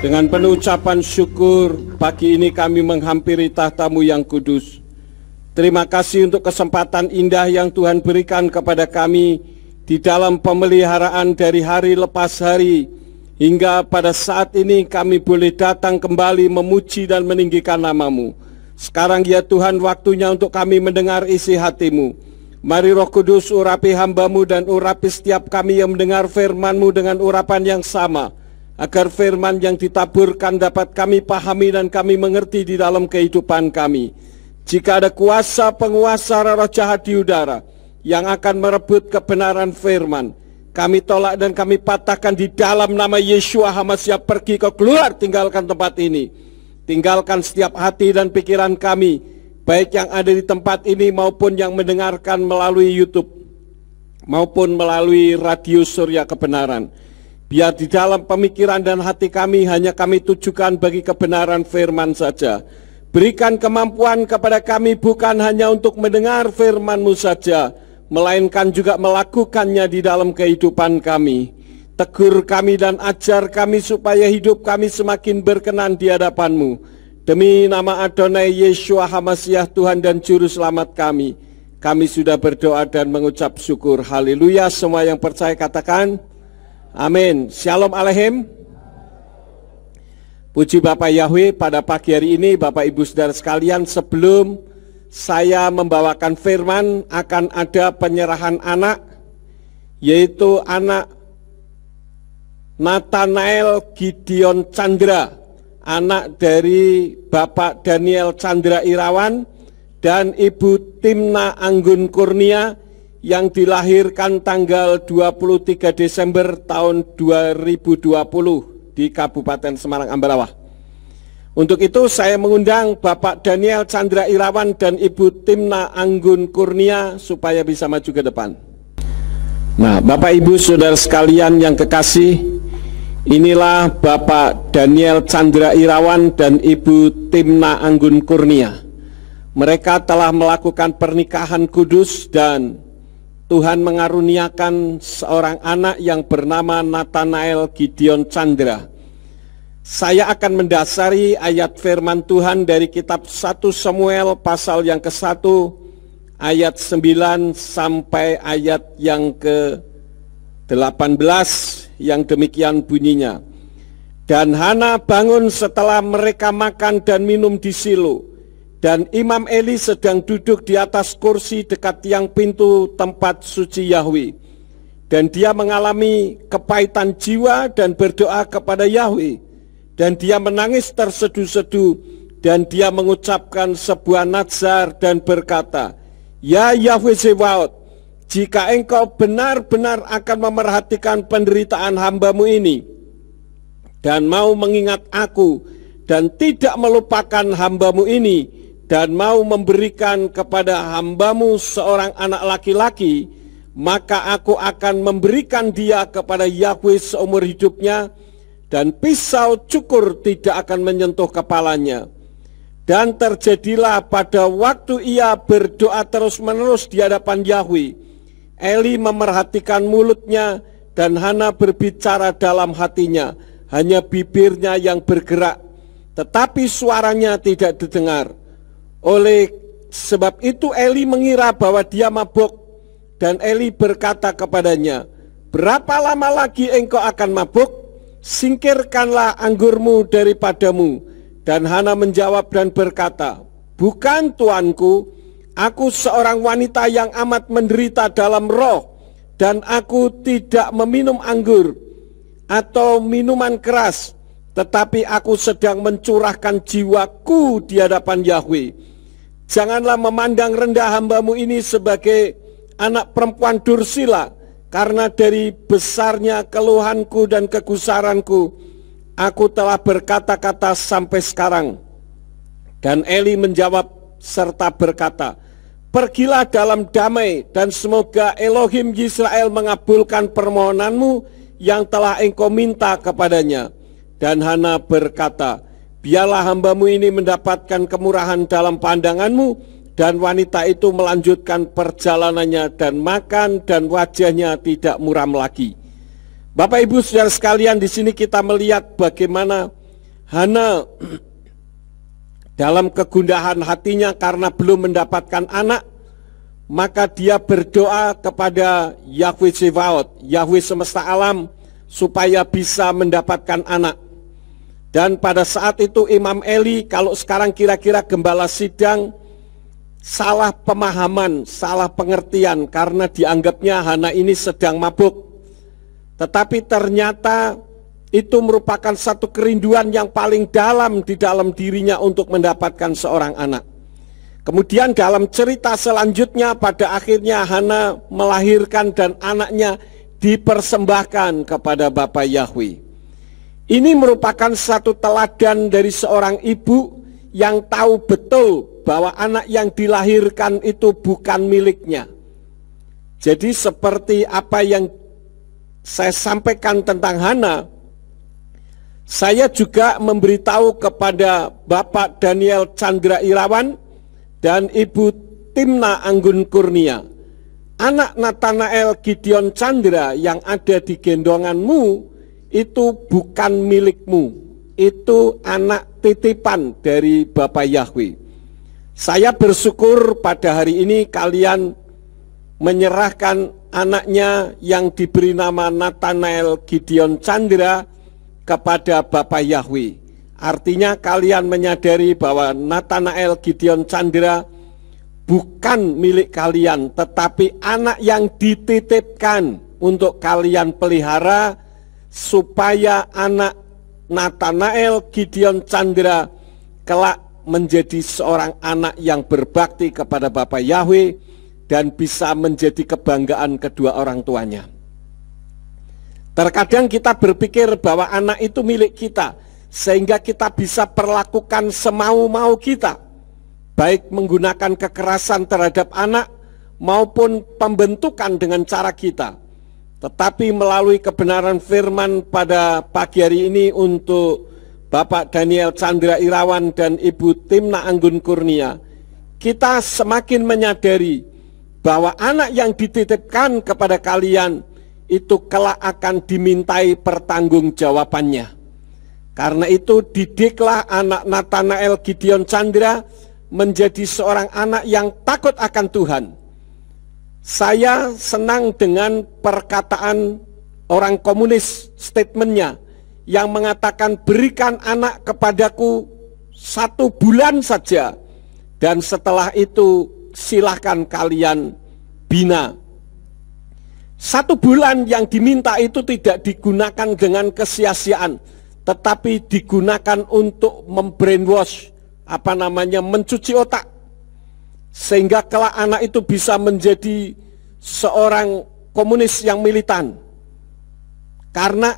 Dengan penuh ucapan syukur, pagi ini kami menghampiri tahta-Mu yang kudus. Terima kasih untuk kesempatan indah yang Tuhan berikan kepada kami di dalam pemeliharaan dari hari lepas hari, hingga pada saat ini kami boleh datang kembali memuji dan meninggikan nama-Mu. Sekarang ya Tuhan, waktunya untuk kami mendengar isi hati-Mu. Mari Roh Kudus urapi hamba-Mu dan urapi setiap kami yang mendengar firman-Mu dengan urapan yang sama, agar firman yang ditaburkan dapat kami pahami dan kami mengerti di dalam kehidupan kami. Jika ada kuasa penguasa roh jahat di udara yang akan merebut kebenaran firman, kami tolak dan kami patahkan di dalam nama Yeshua HaMashiach. Pergi kau keluar, tinggalkan tempat ini. Tinggalkan setiap hati dan pikiran kami, baik yang ada di tempat ini maupun yang mendengarkan melalui YouTube maupun melalui radio Surya Kebenaran. Biar di dalam pemikiran dan hati kami hanya kami tujukan bagi kebenaran firman saja. Berikan kemampuan kepada kami bukan hanya untuk mendengar firman-Mu saja, melainkan juga melakukannya di dalam kehidupan kami. Tegur kami dan ajar kami supaya hidup kami semakin berkenan di hadapan-Mu. Demi nama Adonai Yeshua HaMashiach, Tuhan dan Juru Selamat kami sudah berdoa dan mengucap syukur. Haleluya. Semua yang percaya katakan amin. Shalom Aleichem. Puji Bapak Yahweh, pada pagi hari ini Bapak Ibu Saudara sekalian, sebelum saya membawakan firman, akan ada penyerahan anak, yaitu anak Nathanael Gideon Chandra, anak dari Bapak Daniel Chandra Irawan dan Ibu Timna Anggun Kurnia, yang dilahirkan tanggal 23 Desember tahun 2020 di Kabupaten Semarang Ambarawa. Untuk itu saya mengundang Bapak Daniel Chandra Irawan dan Ibu Timna Anggun Kurnia supaya bisa maju ke depan. Nah, Bapak Ibu Saudara sekalian yang kekasih, inilah Bapak Daniel Chandra Irawan dan Ibu Timna Anggun Kurnia. Mereka telah melakukan pernikahan kudus dan Tuhan mengaruniakan seorang anak yang bernama Nathanael Gideon Chandra. Saya akan mendasari ayat firman Tuhan dari kitab 1 Samuel pasal yang ke-1 ayat 9 sampai ayat yang ke-18 yang demikian bunyinya. Dan Hana bangun setelah mereka makan dan minum di Silo. Dan Imam Eli sedang duduk di atas kursi dekat tiang pintu tempat suci Yahweh. Dan dia mengalami kepahitan jiwa dan berdoa kepada Yahweh. Dan dia menangis terseduh-seduh. Dan dia mengucapkan sebuah nazar dan berkata, Ya Yahweh Zebaot, jika engkau benar-benar akan memerhatikan penderitaan hamba-Mu ini, dan mau mengingat aku, dan tidak melupakan hamba-Mu ini, dan mau memberikan kepada hamba-Mu seorang anak laki-laki, maka aku akan memberikan dia kepada Yahweh seumur hidupnya, dan pisau cukur tidak akan menyentuh kepalanya. Dan terjadilah pada waktu ia berdoa terus-menerus di hadapan Yahweh, Eli memerhatikan mulutnya, dan Hana berbicara dalam hatinya, hanya bibirnya yang bergerak, tetapi suaranya tidak didengar. Oleh sebab itu Eli mengira bahwa dia mabuk, dan Eli berkata kepadanya, berapa lama lagi engkau akan mabuk? Singkirkanlah anggurmu daripadamu. Dan Hana menjawab dan berkata, bukan tuanku, aku seorang wanita yang amat menderita dalam roh, dan aku tidak meminum anggur atau minuman keras, tetapi aku sedang mencurahkan jiwaku di hadapan Yahweh. Janganlah memandang rendah hamba-Mu ini sebagai anak perempuan dursila, karena dari besarnya keluhanku dan kegusaranku, aku telah berkata-kata sampai sekarang. Dan Eli menjawab serta berkata, pergilah dalam damai, dan semoga Elohim Yisrael mengabulkan permohonanmu yang telah engkau minta kepadanya. Dan Hana berkata, biarlah hamba-Mu ini mendapatkan kemurahan dalam pandangan-Mu. Dan wanita itu melanjutkan perjalanannya dan makan, dan wajahnya tidak muram lagi. Bapak Ibu Saudara sekalian, di sini kita melihat bagaimana Hana dalam kegundahan hatinya karena belum mendapatkan anak, maka dia berdoa kepada Yahweh Zebaot, Yahweh semesta alam, supaya bisa mendapatkan anak. Dan pada saat itu Imam Eli, kalau sekarang kira-kira gembala sidang, salah pemahaman, salah pengertian karena dianggapnya Hana ini sedang mabuk. Tetapi ternyata itu merupakan satu kerinduan yang paling dalam di dalam dirinya untuk mendapatkan seorang anak. Kemudian dalam cerita selanjutnya pada akhirnya Hana melahirkan dan anaknya dipersembahkan kepada Bapa Yahweh. Ini merupakan satu teladan dari seorang ibu yang tahu betul bahwa anak yang dilahirkan itu bukan miliknya. Jadi seperti apa yang saya sampaikan tentang Hana, saya juga memberitahu kepada Bapak Daniel Chandra Irawan dan Ibu Timna Anggun Kurnia, anak Nathanael Gideon Chandra yang ada di gendonganmu itu bukan milikmu, itu anak titipan dari Bapa Yahweh. Saya bersyukur pada hari ini kalian menyerahkan anaknya yang diberi nama Nathanael Gideon Chandra kepada Bapa Yahweh. Artinya kalian menyadari bahwa Nathanael Gideon Chandra bukan milik kalian, tetapi anak yang dititipkan untuk kalian pelihara, supaya anak Nathanael Gideon Chandra kelak menjadi seorang anak yang berbakti kepada Bapa Yahweh dan bisa menjadi kebanggaan kedua orang tuanya. Terkadang kita berpikir bahwa anak itu milik kita, sehingga kita bisa perlakukan semau-mau kita, baik menggunakan kekerasan terhadap anak maupun pembentukan dengan cara kita. Tetapi melalui kebenaran firman pada pagi hari ini untuk Bapak Daniel Chandra Irawan dan Ibu Timna Anggun Kurnia, kita semakin menyadari bahwa anak yang dititipkan kepada kalian itu kelak akan dimintai pertanggungjawabannya. Karena itu didiklah anak Nathanael Gideon Chandra menjadi seorang anak yang takut akan Tuhan. Saya senang dengan perkataan orang komunis, statementnya yang mengatakan berikan anak kepadaku 1 bulan saja dan setelah itu silahkan kalian bina. 1 bulan yang diminta itu tidak digunakan dengan kesia-siaan, tetapi digunakan untuk membrainwash, mencuci otak, sehingga kelak anak itu bisa menjadi seorang komunis yang militan. Karena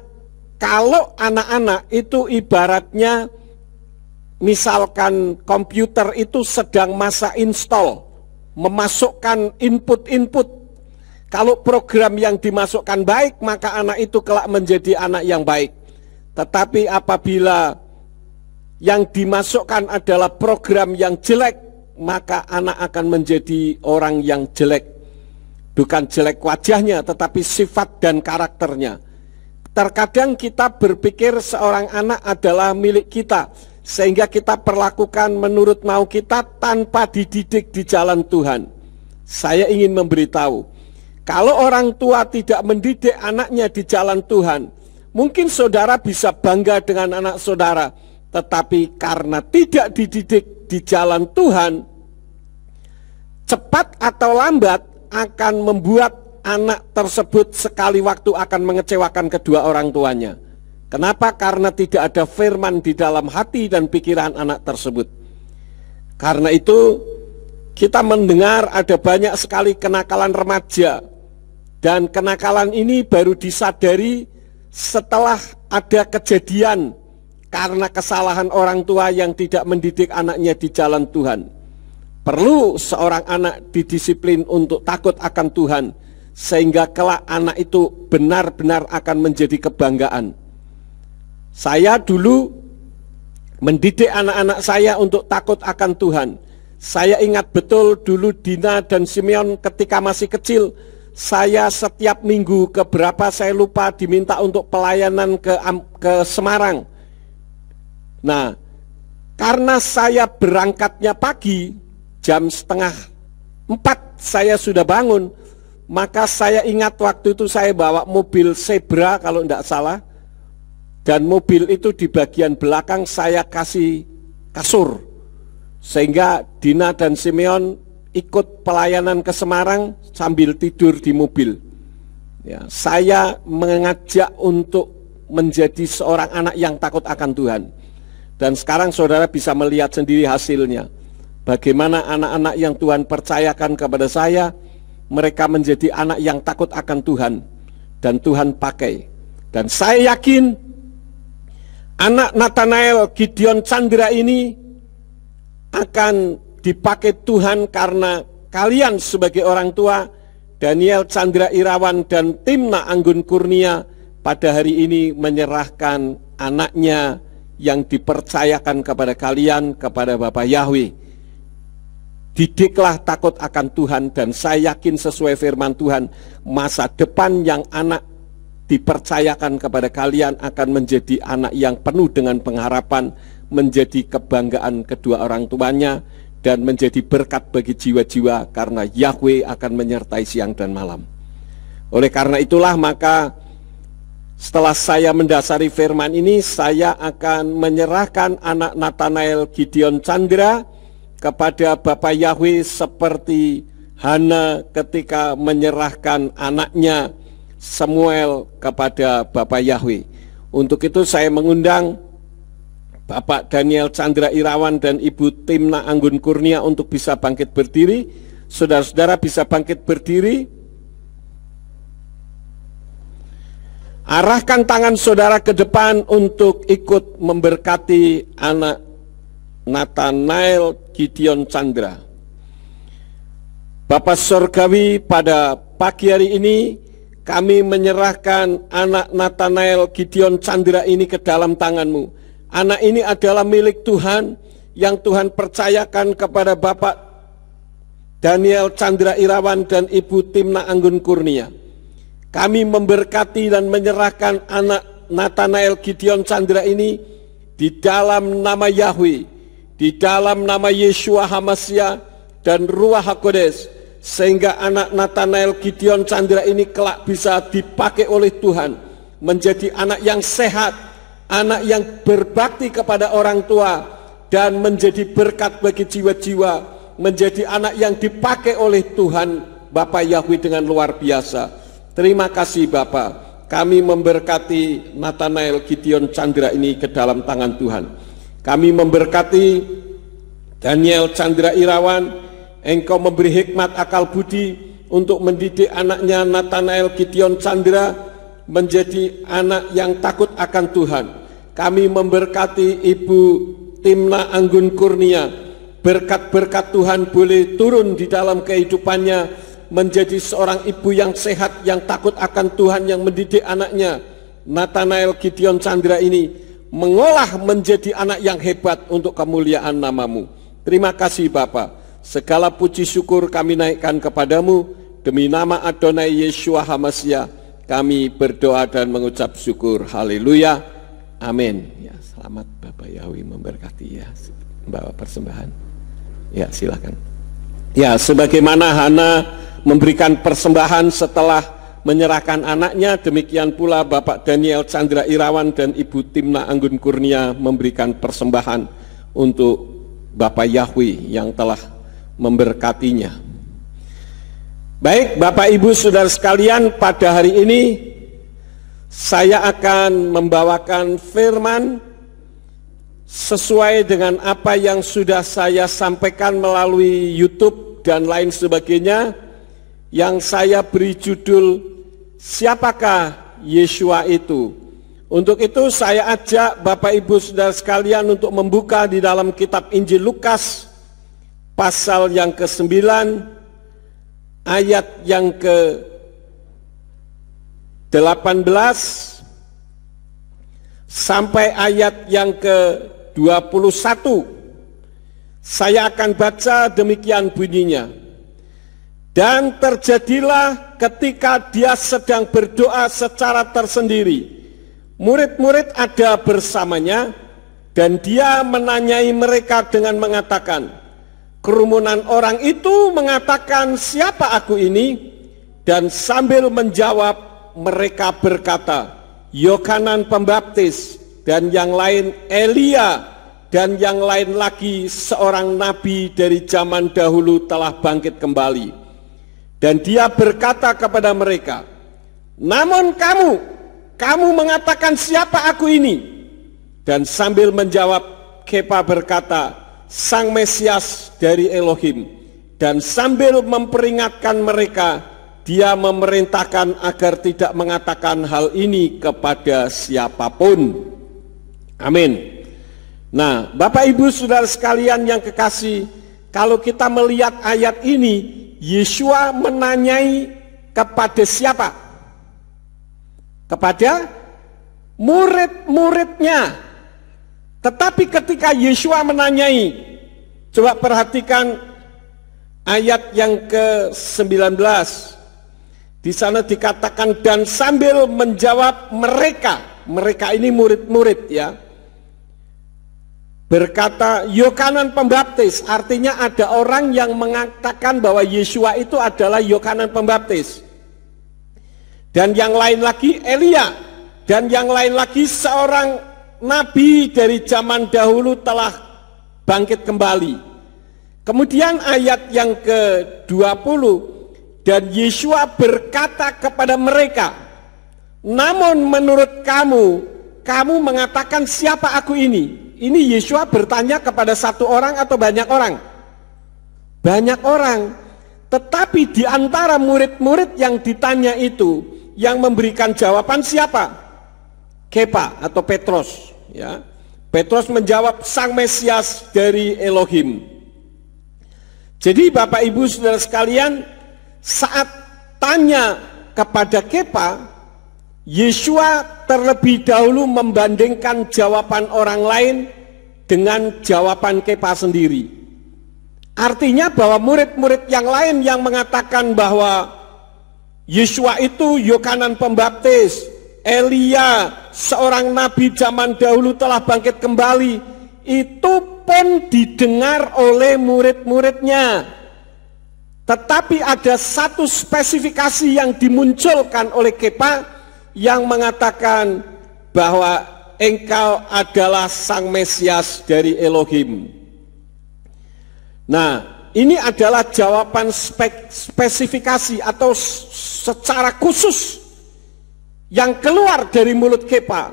kalau anak-anak itu ibaratnya misalkan komputer itu sedang masa install, memasukkan input-input. Kalau program yang dimasukkan baik, maka anak itu kelak menjadi anak yang baik. Tetapi apabila yang dimasukkan adalah program yang jelek, maka anak akan menjadi orang yang jelek. Bukan jelek wajahnya, tetapi sifat dan karakternya. Terkadang kita berpikir seorang anak adalah milik kita, sehingga kita perlakukan menurut mau kita tanpa dididik di jalan Tuhan. Saya ingin memberitahu, kalau orang tua tidak mendidik anaknya di jalan Tuhan, mungkin saudara bisa bangga dengan anak saudara, tetapi karena tidak dididik di jalan Tuhan, cepat atau lambat akan membuat anak tersebut sekali waktu akan mengecewakan kedua orang tuanya. Kenapa? Karena tidak ada firman di dalam hati dan pikiran anak tersebut. Karena itu kita mendengar ada banyak sekali kenakalan remaja, dan kenakalan ini baru disadari setelah ada kejadian karena kesalahan orang tua yang tidak mendidik anaknya di jalan Tuhan. Perlu seorang anak didisiplin untuk takut akan Tuhan, sehingga kelak anak itu benar-benar akan menjadi kebanggaan. Saya dulu mendidik anak-anak saya untuk takut akan Tuhan. Saya ingat betul dulu Dina dan Simeon ketika masih kecil, saya setiap minggu keberapa saya lupa diminta untuk pelayanan ke Semarang. Nah, karena saya berangkatnya pagi, jam 3:30 saya sudah bangun, maka saya ingat waktu itu saya bawa mobil Zebra kalau tidak salah, dan mobil itu di bagian belakang saya kasih kasur, sehingga Dina dan Simeon ikut pelayanan ke Semarang sambil tidur di mobil. Ya, saya mengajak untuk menjadi seorang anak yang takut akan Tuhan. Dan sekarang saudara bisa melihat sendiri hasilnya. Bagaimana anak-anak yang Tuhan percayakan kepada saya, mereka menjadi anak yang takut akan Tuhan. Dan Tuhan pakai. Dan saya yakin anak Nathanael Gideon Chandra ini akan dipakai Tuhan karena kalian sebagai orang tua, Daniel Chandra Irawan dan Timna Anggun Kurnia pada hari ini menyerahkan anaknya yang dipercayakan kepada kalian, kepada Bapak Yahweh. Didiklah takut akan Tuhan, dan saya yakin sesuai firman Tuhan, masa depan yang anak dipercayakan kepada kalian akan menjadi anak yang penuh dengan pengharapan, menjadi kebanggaan kedua orang tuanya, dan menjadi berkat bagi jiwa-jiwa karena Yahweh akan menyertai siang dan malam. Oleh karena itulah maka setelah saya mendasari firman ini, saya akan menyerahkan anak Nathanael Gideon Chandra kepada Bapak Yahweh seperti Hana ketika menyerahkan anaknya Samuel kepada Bapak Yahweh. Untuk itu saya mengundang Bapak Daniel Chandra Irawan dan Ibu Timna Anggun Kurnia untuk bisa bangkit berdiri. Saudara-saudara bisa bangkit berdiri. Arahkan tangan saudara ke depan untuk ikut memberkati anak Nathanael Gideon Chandra. Bapak Surgawi, pada pagi hari ini kami menyerahkan anak Nathanael Gideon Chandra ini ke dalam tangan-Mu. Anak ini adalah milik Tuhan yang Tuhan percayakan kepada Bapak Daniel Chandra Irawan dan Ibu Timna Anggun Kurnia. Kami memberkati dan menyerahkan anak Nathanael Gideon Chandra ini di dalam nama Yahweh, di dalam nama Yeshua HaMashiach dan Ruach HaKodes, sehingga anak Nathanael Gideon Chandra ini kelak bisa dipakai oleh Tuhan menjadi anak yang sehat, anak yang berbakti kepada orang tua, dan menjadi berkat bagi jiwa-jiwa, menjadi anak yang dipakai oleh Tuhan Bapak Yahweh dengan luar biasa. Terima kasih Bapak, kami memberkati Nathanael Gideon Chandra ini ke dalam tangan Tuhan. Kami memberkati Daniel Chandra Irawan, Engkau memberi hikmat akal budi untuk mendidik anaknya Nathanael Gideon Chandra menjadi anak yang takut akan Tuhan. Kami memberkati Ibu Timna Anggun Kurnia, berkat-berkat Tuhan boleh turun di dalam kehidupannya, menjadi seorang ibu yang sehat, yang takut akan Tuhan, yang mendidik anaknya Nathanael Gideon Chandra ini mengolah menjadi anak yang hebat untuk kemuliaan nama-Mu. Terima kasih Bapa. Segala puji syukur kami naikkan kepadamu, demi nama Adonai Yeshua HaMashiach kami berdoa dan mengucap syukur. Haleluya, amin. Ya, selamat Bapak Yahweh memberkati ya, bawa persembahan. Ya, silakan. Ya, sebagaimana Hana memberikan persembahan setelah menyerahkan anaknya, demikian pula Bapak Daniel Chandra Irawan dan Ibu Timna Anggun Kurnia memberikan persembahan untuk Bapak Yahweh yang telah memberkatinya. Baik Bapak Ibu Saudara sekalian, pada hari ini saya akan membawakan firman sesuai dengan apa yang sudah saya sampaikan melalui YouTube dan lain sebagainya, yang saya beri judul Siapakah Yeshua itu? Untuk itu saya ajak Bapak Ibu Saudara sekalian untuk membuka di dalam kitab Injil Lukas pasal yang ke-9 ayat yang ke-18 sampai ayat yang ke-21. Saya akan baca, demikian bunyinya. Dan terjadilah ketika dia sedang berdoa secara tersendiri, murid-murid ada bersamanya, Dan dia menanyai mereka dengan mengatakan, kerumunan orang itu mengatakan, siapa aku ini? Dan sambil menjawab, mereka berkata, Yohanan Pembaptis, dan yang lain Elia, dan yang lain lagi seorang nabi dari zaman dahulu telah bangkit kembali. Dan dia berkata kepada mereka, namun kamu mengatakan siapa aku ini? Dan sambil menjawab, Kepa berkata, Sang Mesias dari Elohim. Dan sambil memperingatkan mereka, dia memerintahkan agar tidak mengatakan hal ini kepada siapapun. Amin. Nah, Bapak Ibu Saudara sekalian yang kekasih, kalau kita melihat ayat ini, Yeshua menanyai kepada siapa? Kepada murid-muridnya. Tetapi ketika Yeshua menanyai, coba perhatikan ayat yang ke-19. Di sana dikatakan, dan sambil menjawab mereka ini murid-murid ya, berkata, Yohanan Pembaptis. Artinya ada orang yang mengatakan bahwa Yeshua itu adalah Yohanan Pembaptis. Dan yang lain lagi Elia. Dan yang lain lagi seorang nabi dari zaman dahulu telah bangkit kembali. Kemudian ayat yang ke-20, dan Yeshua berkata kepada mereka, namun menurut kamu mengatakan siapa aku ini? Ini Yeshua bertanya kepada satu orang atau banyak orang? Banyak orang. Tetapi di antara murid-murid yang ditanya itu, yang memberikan jawaban siapa? Kepa atau Petrus. Ya. Petrus menjawab, Sang Mesias dari Elohim. Jadi Bapak Ibu Saudara sekalian, saat tanya kepada Kepa, Yeshua terlebih dahulu membandingkan jawaban orang lain dengan jawaban Kepa sendiri. Artinya bahwa murid-murid yang lain yang mengatakan bahwa Yeshua itu Yohanan Pembaptis, Elia, seorang nabi zaman dahulu telah bangkit kembali, itu pun didengar oleh murid-muridnya. Tetapi ada satu spesifikasi yang dimunculkan oleh Kepa yang mengatakan bahwa engkau adalah Sang Mesias dari Elohim. Nah, ini adalah jawaban spesifikasi atau secara khusus yang keluar dari mulut Kepa.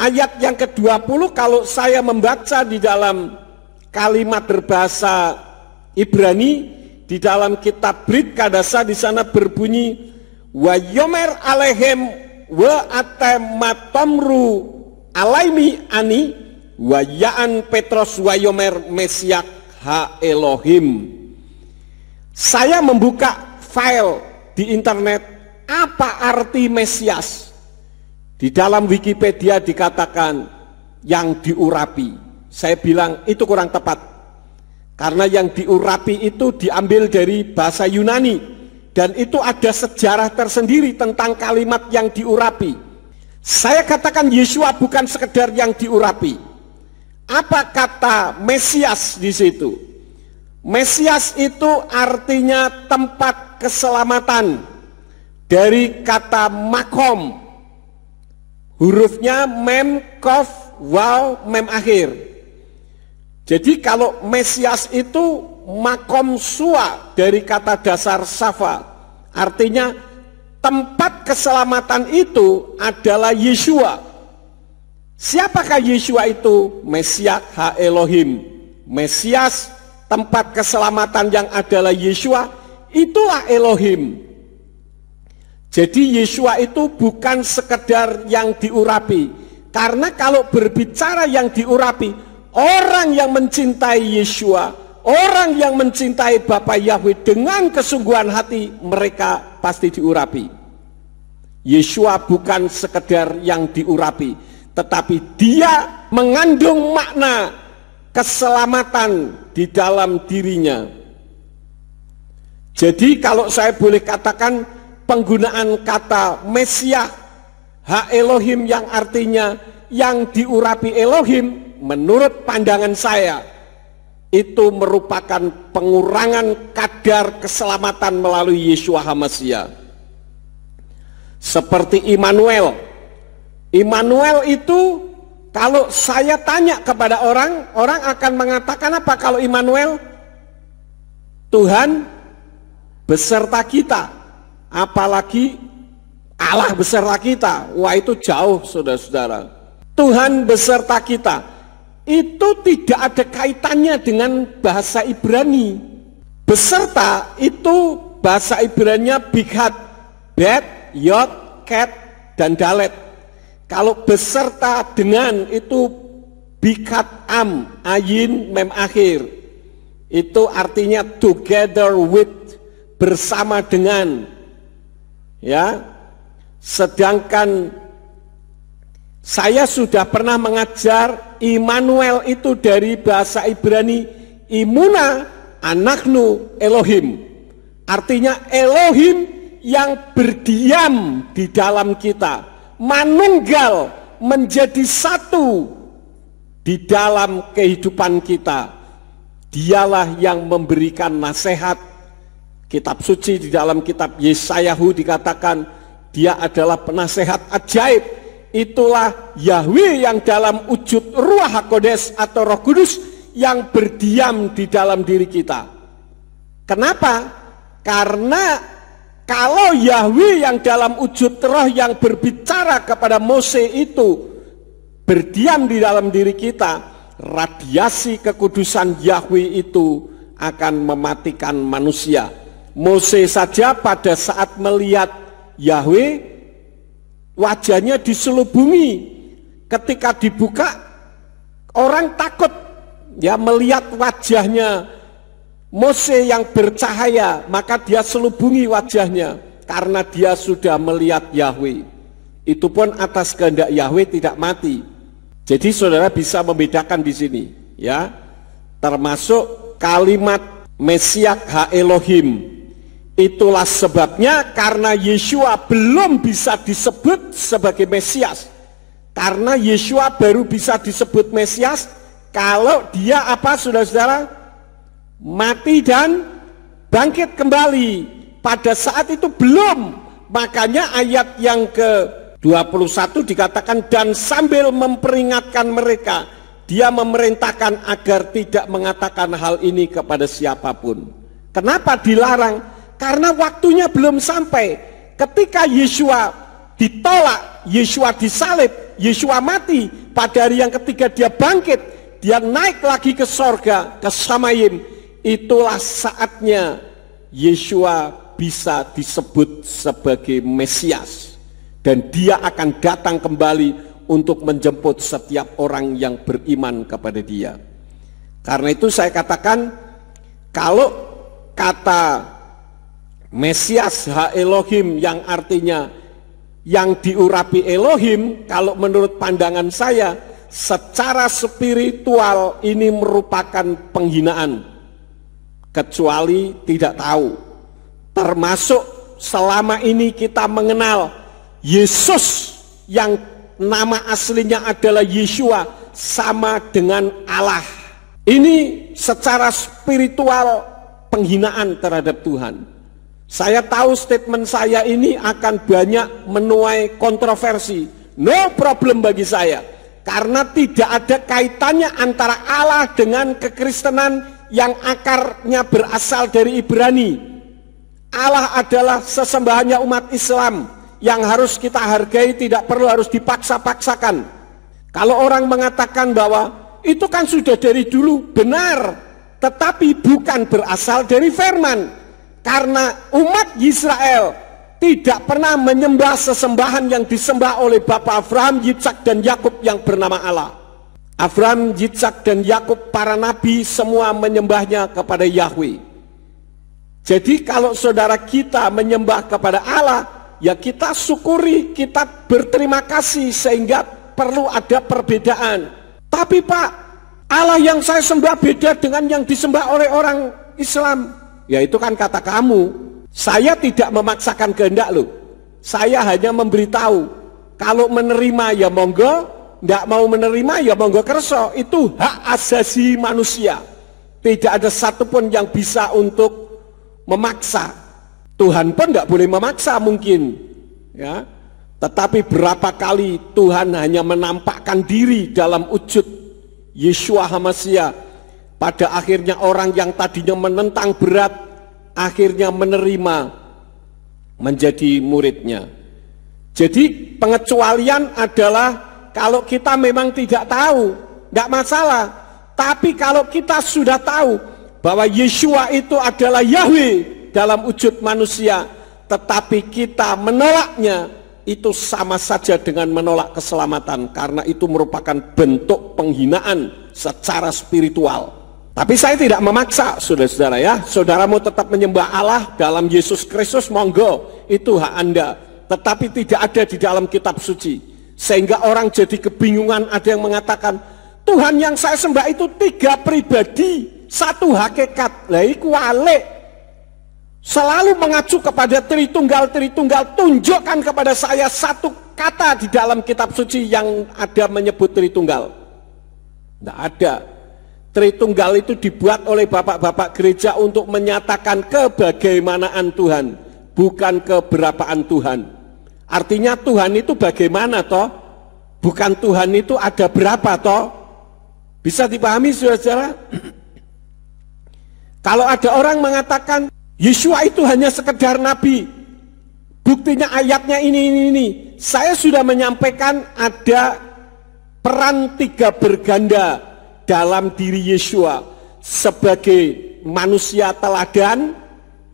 Ayat yang ke-20 kalau saya membaca di dalam kalimat berbahasa Ibrani, di dalam kitab Brit Kadasa di sana berbunyi, wa yomer alehem wa atematomru alaimi ani wa ya'an Petros wa yomer Mesiak ha Elohim. Saya membuka file di internet, apa arti Mesias? Di dalam Wikipedia dikatakan yang diurapi. Saya bilang itu kurang tepat. Karena yang diurapi itu diambil dari bahasa Yunani. Dan itu ada sejarah tersendiri tentang kalimat yang diurapi. Saya katakan Yeshua bukan sekedar yang diurapi. Apa kata Mesias di situ? Mesias itu artinya tempat keselamatan. Dari kata makom, hurufnya mem, kof, waw, mem akhir. Jadi kalau Mesias itu makom sua dari kata dasar safa, artinya tempat keselamatan itu adalah Yeshua. Siapakah Yeshua itu? Mesias ha Elohim. Mesias, tempat keselamatan yang adalah Yeshua, itulah Elohim. Jadi Yeshua itu bukan sekedar yang diurapi. Karena kalau berbicara yang diurapi, orang yang mencintai Yeshua, orang yang mencintai Bapa Yahweh dengan kesungguhan hati, mereka pasti diurapi. Yeshua bukan sekedar yang diurapi, tetapi dia mengandung makna keselamatan di dalam dirinya. Jadi kalau saya boleh katakan, penggunaan kata Mesias ha Elohim yang artinya yang diurapi Elohim, menurut pandangan saya itu merupakan pengurangan kadar keselamatan melalui Yeshua HaMashiach. Seperti Immanuel. Immanuel itu kalau saya tanya kepada orang, orang akan mengatakan apa kalau Immanuel? Tuhan beserta kita. Apalagi Allah beserta kita. Wah, itu jauh, saudara-saudara. Tuhan beserta kita. Itu tidak ada kaitannya dengan bahasa Ibrani. Beserta itu bahasa Ibraninya bihat, bet, yod, ket, dan dalet. Kalau beserta dengan itu bikat am, ayin, mem akhir. Itu artinya together with, bersama dengan. Ya. Sedangkan saya sudah pernah mengajar Immanuel itu dari bahasa Ibrani imuna anaknu Elohim. Artinya Elohim yang berdiam di dalam kita. Manunggal menjadi satu di dalam kehidupan kita. Dialah yang memberikan nasihat. Kitab suci di dalam kitab Yesayahu dikatakan dia adalah penasehat ajaib. Itulah Yahweh yang dalam wujud Ruach HaKodes atau Roh Kudus yang berdiam di dalam diri kita. Kenapa? Karena kalau Yahweh yang dalam wujud roh yang berbicara kepada Mose itu berdiam di dalam diri kita, radiasi kekudusan Yahweh itu akan mematikan manusia. Mose saja pada saat melihat Yahweh, wajahnya diselubungi. Ketika dibuka, orang takut ya melihat wajahnya Mose yang bercahaya, maka dia selubungi wajahnya karena dia sudah melihat Yahweh. Itu pun atas kehendak Yahweh tidak mati. Jadi saudara bisa membedakan di sini, ya. Termasuk kalimat Mesiak Ha Elohim. Itulah sebabnya karena Yeshua belum bisa disebut sebagai Mesias. Karena Yeshua baru bisa disebut Mesias kalau dia apa, saudara-saudara? Mati dan bangkit kembali. Pada saat itu belum. Makanya ayat yang ke-21 dikatakan dan sambil memperingatkan mereka, dia memerintahkan agar tidak mengatakan hal ini kepada siapapun. Kenapa dilarang? Karena waktunya belum sampai. Ketika Yeshua ditolak, Yeshua disalib, Yeshua mati, pada hari yang ketiga dia bangkit, dia naik lagi ke sorga, ke Samayim. Itulah saatnya Yeshua bisa disebut sebagai Mesias. Dan dia akan datang kembali untuk menjemput setiap orang yang beriman kepada dia. Karena itu saya katakan, kalau kata Mesias Ha Elohim yang artinya yang diurapi Elohim, kalau menurut pandangan saya, secara spiritual ini merupakan penghinaan. Kecuali tidak tahu. Termasuk selama ini kita mengenal Yesus yang nama aslinya adalah Yeshua sama dengan Allah. Ini secara spiritual penghinaan terhadap Tuhan. Saya tahu statement saya ini akan banyak menuai kontroversi. No problem bagi saya. Karena tidak ada kaitannya antara Allah dengan kekristenan yang akarnya berasal dari Ibrani. Allah adalah sesembahannya umat Islam yang harus kita hargai, tidak perlu harus dipaksa-paksakan. Kalau orang mengatakan bahwa itu kan sudah dari dulu, benar, tetapi bukan berasal dari firman. Karena umat Israel tidak pernah menyembah sesembahan yang disembah oleh Bapa Abraham, Yitzhak, dan Yakub yang bernama Allah. Abraham, Yitzhak, dan Yakub para nabi semua menyembahnya kepada Yahweh. Jadi kalau saudara kita menyembah kepada Allah, ya kita syukuri, kita berterima kasih sehingga perlu ada perbedaan. Tapi Pak, Allah yang saya sembah beda dengan yang disembah oleh orang Islam. Ya itu kan kata kamu. Saya tidak memaksakan kehendak loh. Saya hanya memberitahu. Kalau menerima ya monggo, tidak mau menerima, ya monggo kerso. Itu hak asasi manusia. Tidak ada satupun yang bisa untuk memaksa. Tuhan pun tidak boleh memaksa mungkin, ya. Tetapi berapa kali Tuhan hanya menampakkan diri dalam wujud Yeshua HaMashiach. Pada akhirnya orang yang tadinya menentang berat, akhirnya menerima menjadi muridnya. Jadi pengecualian adalah kalau kita memang tidak tahu, tidak masalah. Tapi kalau kita sudah tahu bahwa Yeshua itu adalah Yahweh dalam wujud manusia, tetapi kita menolaknya, itu sama saja dengan menolak keselamatan, karena itu merupakan bentuk penghinaan secara spiritual. Tapi saya tidak memaksa, saudara-saudara ya. Saudara mau tetap menyembah Allah dalam Yesus Kristus, monggo, itu hak Anda. Tetapi tidak ada di dalam kitab suci. Sehingga orang jadi kebingungan, ada yang mengatakan, Tuhan yang saya sembah itu 3 pribadi, 1 hakikat. Lah iku walik. Selalu mengacu kepada Tritunggal, tunjukkan kepada saya 1 kata di dalam kitab suci yang ada menyebut Tritunggal. Tidak ada. Tritunggal itu dibuat oleh bapak-bapak gereja untuk menyatakan kebagaimanaan Tuhan, bukan keberapaan Tuhan. Artinya Tuhan itu bagaimana toh? Bukan Tuhan itu ada berapa toh? Bisa dipahami saudara-saudara? Kalau ada orang mengatakan Yeshua itu hanya sekedar nabi, buktinya ayatnya ini. Saya sudah menyampaikan ada peran 3 berganda dalam diri Yeshua. Sebagai manusia teladan,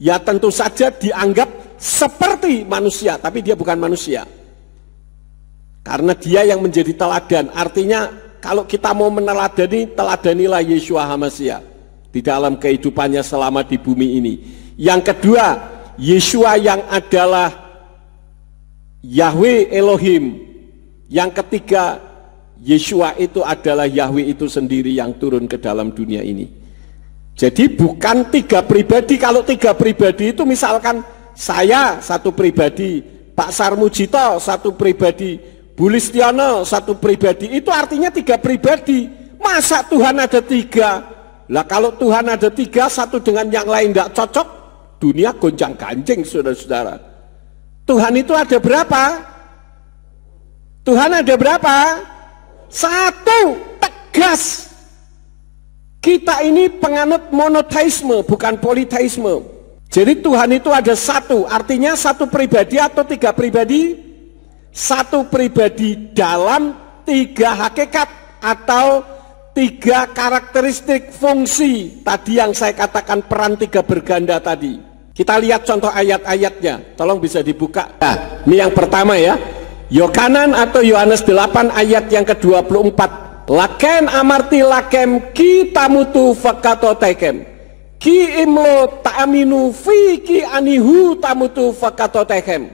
ya tentu saja dianggap seperti manusia, tapi dia bukan manusia. Karena dia yang menjadi teladan. Artinya kalau kita mau meneladani, teladanilah Yeshua HaMashiach di dalam kehidupannya selama di bumi ini. Yang kedua, Yeshua yang adalah Yahweh Elohim. Yang ketiga, Yeshua itu adalah Yahweh itu sendiri yang turun ke dalam dunia ini. Jadi bukan 3 pribadi. Kalau 3 pribadi itu misalkan saya 1 pribadi, Pak Sarmujito 1 pribadi, Bulistiono 1 pribadi, itu artinya 3 pribadi. Masa Tuhan ada 3? Lah kalau Tuhan ada 3, satu dengan yang lain tidak cocok, dunia gonjang ganjing saudara-saudara. Tuhan itu ada berapa? Tuhan ada berapa? 1, tegas. Kita ini penganut monoteisme, bukan politeisme. Jadi Tuhan itu ada 1, artinya 1 pribadi atau 3 pribadi? 1 pribadi dalam 3 hakikat atau 3 karakteristik fungsi tadi yang saya katakan peran 3 berganda tadi. Kita lihat contoh ayat-ayatnya, tolong bisa dibuka. Nah, ini yang pertama ya, Yohanan atau Yohanes 8 ayat yang ke-24. Laken amarti lakem ki tamutu fakato tekem ki imlo ta'aminu fi ki anihu tamutu fakato tekem.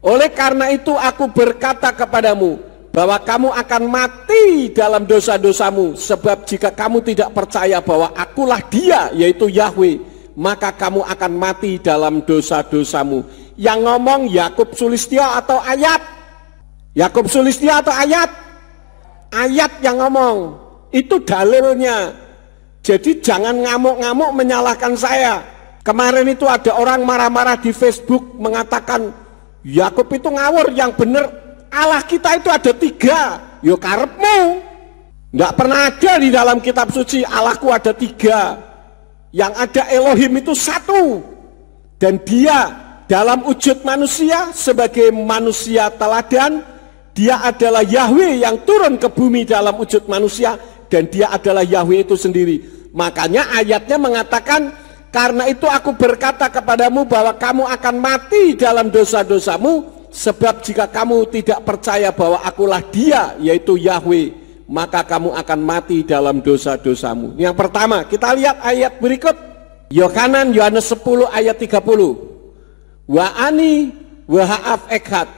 Oleh karena itu aku berkata kepadamu bahwa kamu akan mati dalam dosa-dosamu, sebab jika kamu tidak percaya bahwa akulah dia, yaitu Yahweh, maka kamu akan mati dalam dosa-dosamu. Yang ngomong Yakub Sulistyo atau ayat? Yakub Sulistyo atau ayat? Ayat yang ngomong, itu dalilnya. Jadi jangan ngamuk-ngamuk menyalahkan saya. Kemarin itu ada orang marah-marah di Facebook mengatakan Yakub itu ngawur, yang benar Allah kita itu ada 3. Yo karepmu. Nggak pernah ada di dalam kitab suci Allahku ada 3. Yang ada Elohim itu 1. Dan dia dalam wujud manusia sebagai manusia teladan, dia adalah Yahweh yang turun ke bumi dalam wujud manusia, dan dia adalah Yahweh itu sendiri. Makanya ayatnya mengatakan, karena itu aku berkata kepadamu bahwa kamu akan mati dalam dosa-dosamu, sebab jika kamu tidak percaya bahwa akulah dia, yaitu Yahweh, maka kamu akan mati dalam dosa-dosamu. Yang pertama, kita lihat ayat berikut. Yohanan Yohanes 10 ayat 30. Wa ani wa ha'af ekhad.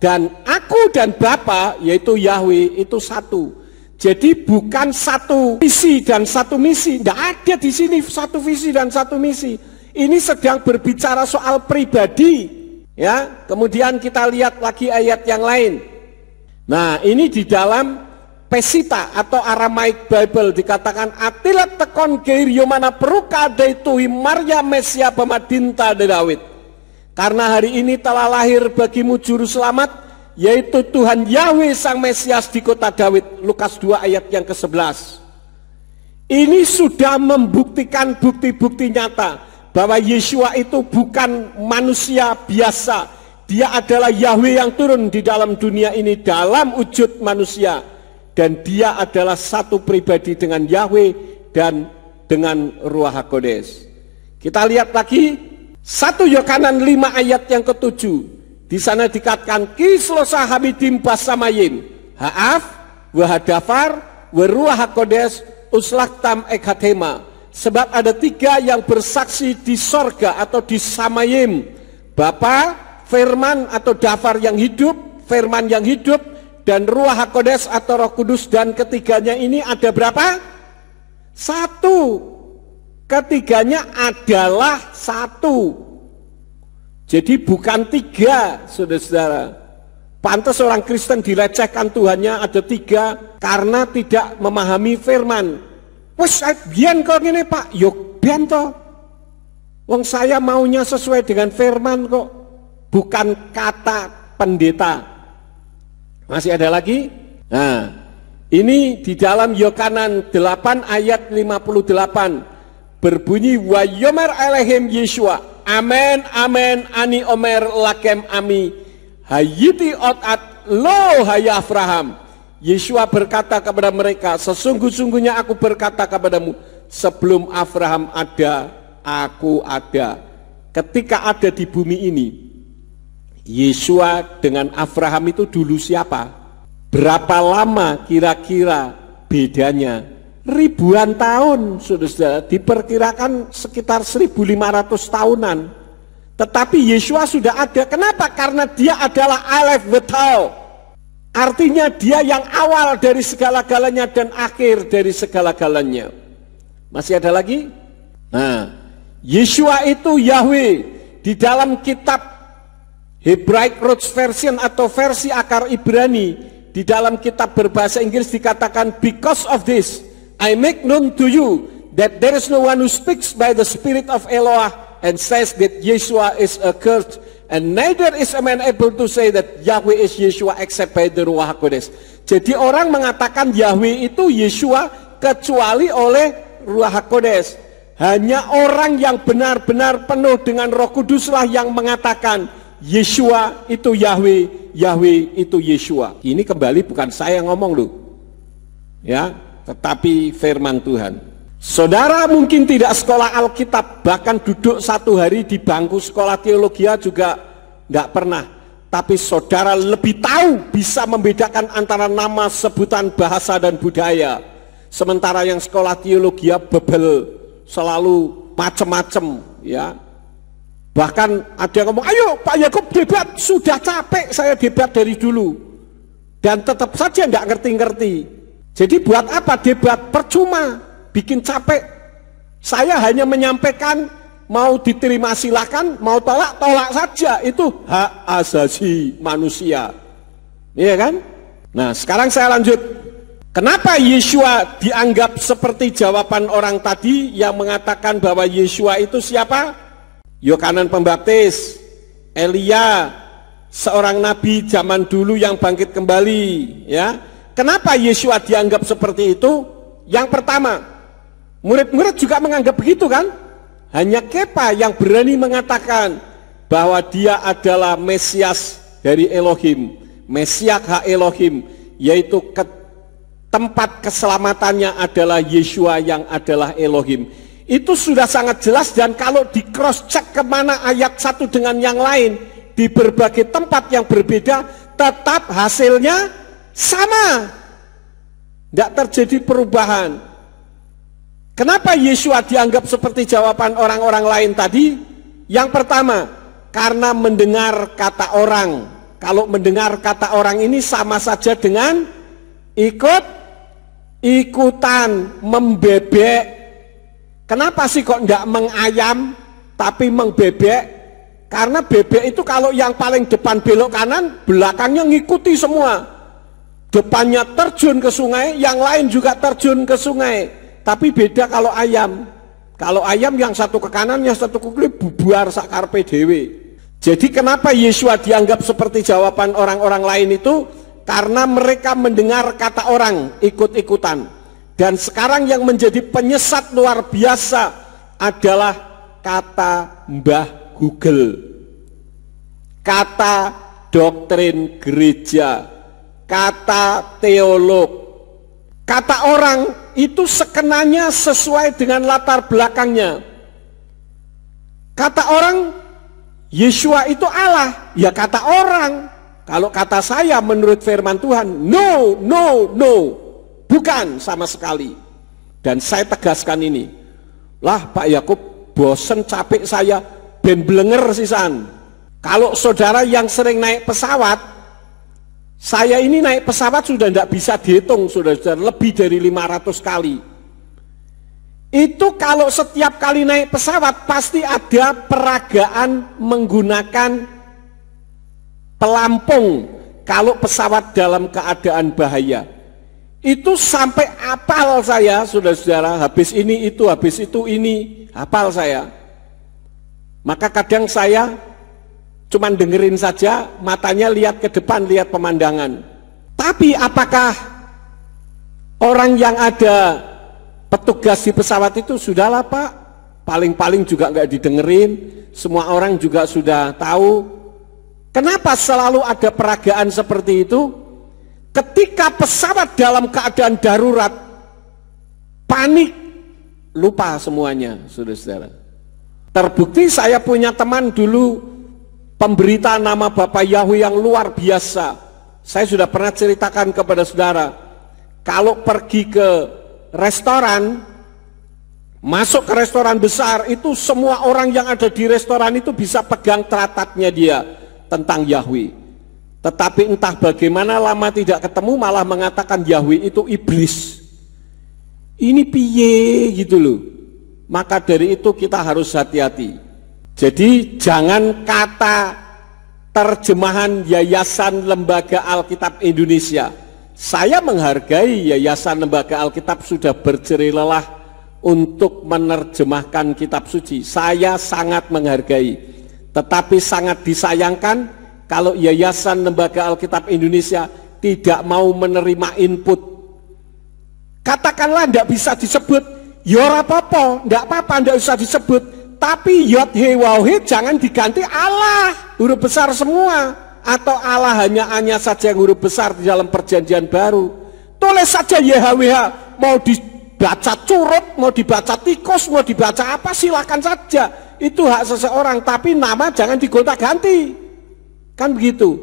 Dan aku dan Bapa, yaitu Yahweh, itu 1. Jadi bukan 1 visi dan 1 misi. Tidak ada di sini 1 visi dan 1 misi. Ini sedang berbicara soal pribadi. Ya, kemudian kita lihat lagi ayat yang lain. Nah, ini di dalam Pesita atau Aramaic Bible dikatakan atilat tekon geir yomana peruka deituhi Maria Mesia pemadinta de Daud. Karena hari ini telah lahir bagimu juru selamat, yaitu Tuhan Yahweh Sang Mesias di kota Daud. Lukas 2 ayat yang ke-11. Ini sudah membuktikan bukti-bukti nyata bahwa Yeshua itu bukan manusia biasa. Dia adalah Yahweh yang turun di dalam dunia ini dalam wujud manusia. Dan dia adalah satu pribadi dengan Yahweh dan dengan Ruach HaKodes. Kita lihat lagi 1 Yohanan 5 ayat yang ke-7. Di sana dikatakan Kislosa hamidim basamayim ha'af wahadafar waruach HaKodes uslaktam ekhatema. Sebab ada 3 yang bersaksi di sorga atau di samayim, Bapa, firman atau dafar yang hidup, firman yang hidup, dan Ruach HaKodes atau Roh Kudus. Dan ketiganya ini ada berapa? 1. Ketiganya adalah 1. Jadi bukan 3, saudara-saudara. Pantas orang Kristen dilecehkan Tuhannya ada 3 karena tidak memahami firman. Wes biyen kok ngene Pak, yo biyen to. Wong saya maunya sesuai dengan firman kok, bukan kata pendeta. Masih ada lagi? Nah, ini di dalam Yohanan 8 ayat 58 berbunyi wa yomer Elohim Yeshua. Amen amen ani omer lakem ami hayiti otat lo hay Abraham. Yeshua berkata kepada mereka, sesungguh-sungguhnya aku berkata kepadamu, sebelum Abraham ada, aku ada. Ketika ada di bumi ini, Yeshua dengan Abraham itu dulu siapa? Berapa lama kira-kira bedanya? Ribuan tahun, saudara-saudara, diperkirakan sekitar 1500 tahunan. Tetapi Yeshua sudah ada. Kenapa? Karena dia adalah Aleph Betau. Artinya dia yang awal dari segala-galanya dan akhir dari segala-galanya. Masih ada lagi? Nah, Yeshua itu Yahweh. Di dalam kitab Hebraic Roots Version atau versi akar Ibrani, di dalam kitab berbahasa Inggris dikatakan, because of this I make known to you that there is no one who speaks by the Spirit of Eloah and says that Yeshua is accursed, and neither is a man able to say that Yahweh is Yeshua except by the Ruach HaKodes. Jadi orang mengatakan Yahweh itu Yeshua kecuali oleh Ruach HaKodes. Hanya orang yang benar-benar penuh dengan Roh Kuduslah yang mengatakan Yeshua itu Yahweh, Yahweh itu Yeshua. Ini kembali bukan saya yang ngomong loh, ya, tetapi firman Tuhan. Saudara mungkin tidak sekolah Alkitab, bahkan duduk 1 hari di bangku sekolah teologi juga tidak pernah. Tapi saudara lebih tahu, bisa membedakan antara nama, sebutan, bahasa, dan budaya. Sementara yang sekolah teologi bebel, selalu macem-macem, ya. Bahkan ada yang ngomong, ayo Pak Yakub debat, sudah capek saya debat dari dulu. Dan tetap saja tidak ngerti-ngerti. Jadi buat apa debat? Percuma. Bikin capek. Saya hanya menyampaikan, mau diterima silakan, mau tolak saja. Itu hak asasi manusia, iya kan? Nah, sekarang saya lanjut. Kenapa Yeshua dianggap seperti jawaban orang tadi yang mengatakan bahwa Yeshua itu siapa? Yohanan Pembaptis, Elia, seorang nabi zaman dulu yang bangkit kembali, ya. Kenapa Yeshua dianggap seperti itu? Yang pertama, murid-murid juga menganggap begitu kan? Hanya Kepa yang berani mengatakan bahwa dia adalah Mesias dari Elohim, Mesias ha Elohim, yaitu tempat keselamatannya adalah Yeshua yang adalah Elohim. Itu sudah sangat jelas, dan kalau di cross check kemana ayat satu dengan yang lain di berbagai tempat yang berbeda, tetap hasilnya sama, tidak terjadi perubahan. Kenapa Yeshua dianggap seperti jawaban orang-orang lain tadi? Yang pertama, karena mendengar kata orang. Kalau mendengar kata orang ini sama saja dengan ikutan, membebek. Kenapa sih kok tidak mengayam tapi membebek? Karena bebek itu kalau yang paling depan belok kanan, belakangnya ngikuti semua. depannya terjun ke sungai, yang lain juga terjun ke sungai. Tapi beda kalau ayam. Kalau ayam yang satu ke kanan, yang satu ke kiri, bubar sakarpe dewe. Jadi kenapa Yeshua dianggap seperti jawaban orang-orang lain itu? Karena mereka mendengar kata orang, ikut-ikutan. Dan sekarang yang menjadi penyesat luar biasa adalah kata Mbah Google, kata doktrin gereja, kata teolog, kata orang itu sekenanya sesuai dengan latar belakangnya. Kata orang, Yeshua itu Allah, ya kata orang. Kalau kata saya menurut firman Tuhan, no, no, no, bukan sama sekali. Dan saya tegaskan ini, lah Pak Yakub, bosen capek saya, ben blenger sisan. Kalau saudara yang sering naik pesawat, saya ini naik pesawat sudah tidak bisa dihitung, sudah lebih dari 500 kali. Itu kalau setiap kali naik pesawat pasti ada peragaan menggunakan pelampung kalau pesawat dalam keadaan bahaya. Itu sampai hafal saya, saudara-saudara, habis ini itu, habis itu ini, hafal saya. Maka kadang saya cuman dengerin saja, matanya lihat ke depan, lihat pemandangan. Tapi apakah orang yang ada petugas di pesawat itu sudahlah Pak, paling-paling juga nggak didengerin, semua orang juga sudah tahu. Kenapa selalu ada peragaan seperti itu? Ketika pesawat dalam keadaan darurat, panik, lupa semuanya, saudara-saudara. Terbukti saya punya teman dulu, pemberita nama Bapak Yahweh yang luar biasa. Saya sudah pernah ceritakan kepada saudara, kalau pergi ke restoran, masuk ke restoran besar, itu semua orang yang ada di restoran itu bisa pegang teratatnya dia tentang Yahweh. Tetapi entah bagaimana lama tidak ketemu malah mengatakan Yahweh itu iblis. Ini piye gitu loh. Maka dari itu kita harus hati-hati. Jadi jangan kata terjemahan Yayasan Lembaga Alkitab Indonesia. Saya menghargai Yayasan Lembaga Alkitab sudah berjerih lelah untuk menerjemahkan kitab suci. Saya sangat menghargai. Tetapi sangat disayangkan kalau Yayasan Lembaga Alkitab Indonesia tidak mau menerima input. Katakanlah tidak bisa disebut, ya ora apa-apa, tidak apa-apa, tidak usah disebut. Tapi Yod He Waw He jangan diganti Allah, huruf besar semua. Atau Allah hanya saja yang huruf besar di dalam perjanjian baru. Tulis saja YHWH, mau dibaca curut, mau dibaca tikus, mau dibaca apa silakan saja. Itu hak seseorang, tapi nama jangan digonta-ganti. Kan begitu.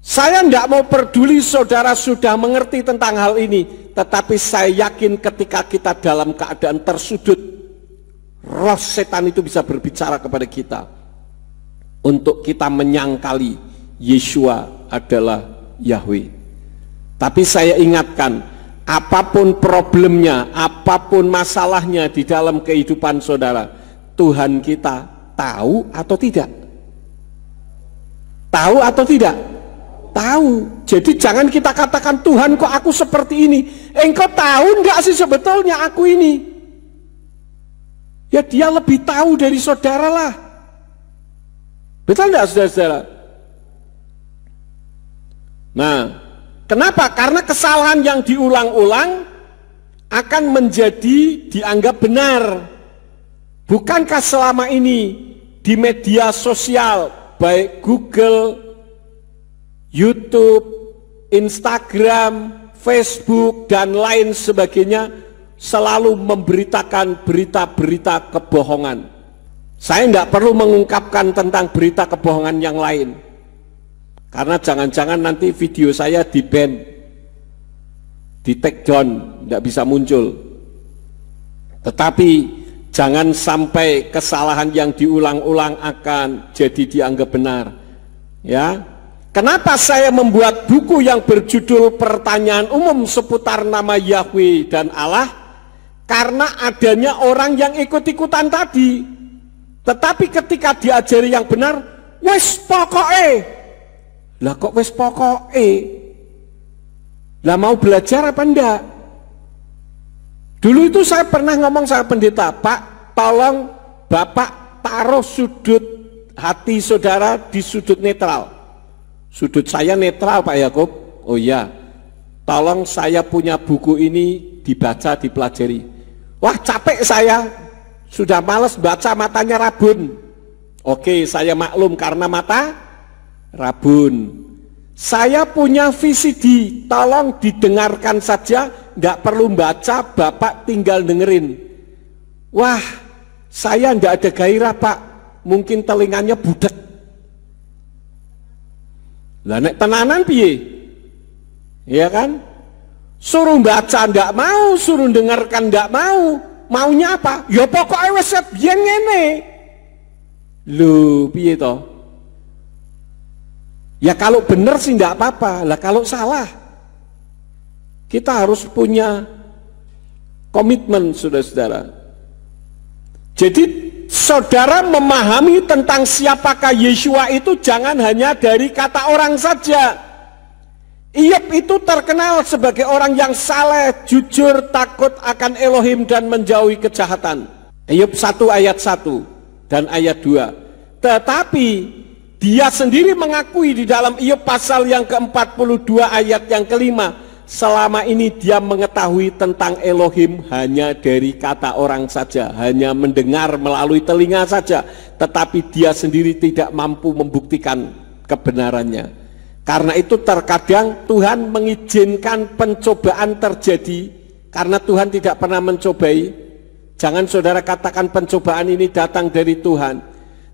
Saya tidak mau peduli saudara sudah mengerti tentang hal ini, tetapi saya yakin ketika kita dalam keadaan tersudut, roh setan itu bisa berbicara kepada kita untuk kita menyangkali Yeshua adalah Yahweh. Tapi saya ingatkan, apapun problemnya, apapun masalahnya di dalam kehidupan saudara, Tuhan kita tahu atau tidak? Tahu atau tidak? Tahu. Jadi jangan kita katakan, Tuhan kok aku seperti ini. Engkau tahu enggak sih sebetulnya aku ini? Ya dia lebih tahu dari saudara lah. Betul enggak saudara-saudara? Nah, kenapa? Karena kesalahan yang diulang-ulang akan menjadi dianggap benar. Bukankah selama ini di media sosial, baik Google, YouTube, Instagram, Facebook, dan lain sebagainya, selalu memberitakan berita-berita kebohongan. Saya tidak perlu mengungkapkan tentang berita kebohongan yang lain, karena jangan-jangan nanti video saya di-ban, di-take down, tidak bisa muncul. Tetapi jangan sampai kesalahan yang diulang-ulang akan jadi dianggap benar. Ya, kenapa saya membuat buku yang berjudul Pertanyaan Umum seputar nama Yahweh dan Allah? Karena adanya orang yang ikut-ikutan tadi. Tetapi ketika diajari yang benar, wes pokoke. Lah kok wes pokoke? Lah mau belajar apa enggak? Dulu itu saya pernah ngomong sama pendeta, Pak, tolong Bapak taruh sudut hati saudara di sudut netral. Sudut saya netral Pak Yakub. Oh iya, tolong saya punya buku ini dibaca, dipelajari. Wah capek saya, sudah males baca, matanya rabun. Oke, saya maklum karena mata rabun. Saya punya VCD, tolong didengarkan saja, nggak perlu baca, Bapak tinggal dengerin. Wah, saya nggak ada gairah Pak, mungkin telinganya budek. Lah nek tenanan piye? Iya kan? Suruh baca ndak mau, suruh dengarkan ndak mau. Maunya apa? Ya pokoknya wis biyen ngene. Lho, piye toh? Ya kalau benar sih ndak apa-apa. Lah kalau salah, kita harus punya komitmen, saudara-saudara. Jadi saudara memahami tentang siapakah Yeshua itu jangan hanya dari kata orang saja. Iyop itu terkenal sebagai orang yang saleh, jujur, takut akan Elohim dan menjauhi kejahatan. Iyop 1 ayat 1 dan ayat 2. Tetapi dia sendiri mengakui di dalam Iyop pasal yang ke-42 ayat yang kelima, selama ini dia mengetahui tentang Elohim hanya dari kata orang saja, hanya mendengar melalui telinga saja, tetapi dia sendiri tidak mampu membuktikan kebenarannya. Karena itu terkadang Tuhan mengizinkan pencobaan terjadi, karena Tuhan tidak pernah mencobai. Jangan saudara katakan pencobaan ini datang dari Tuhan.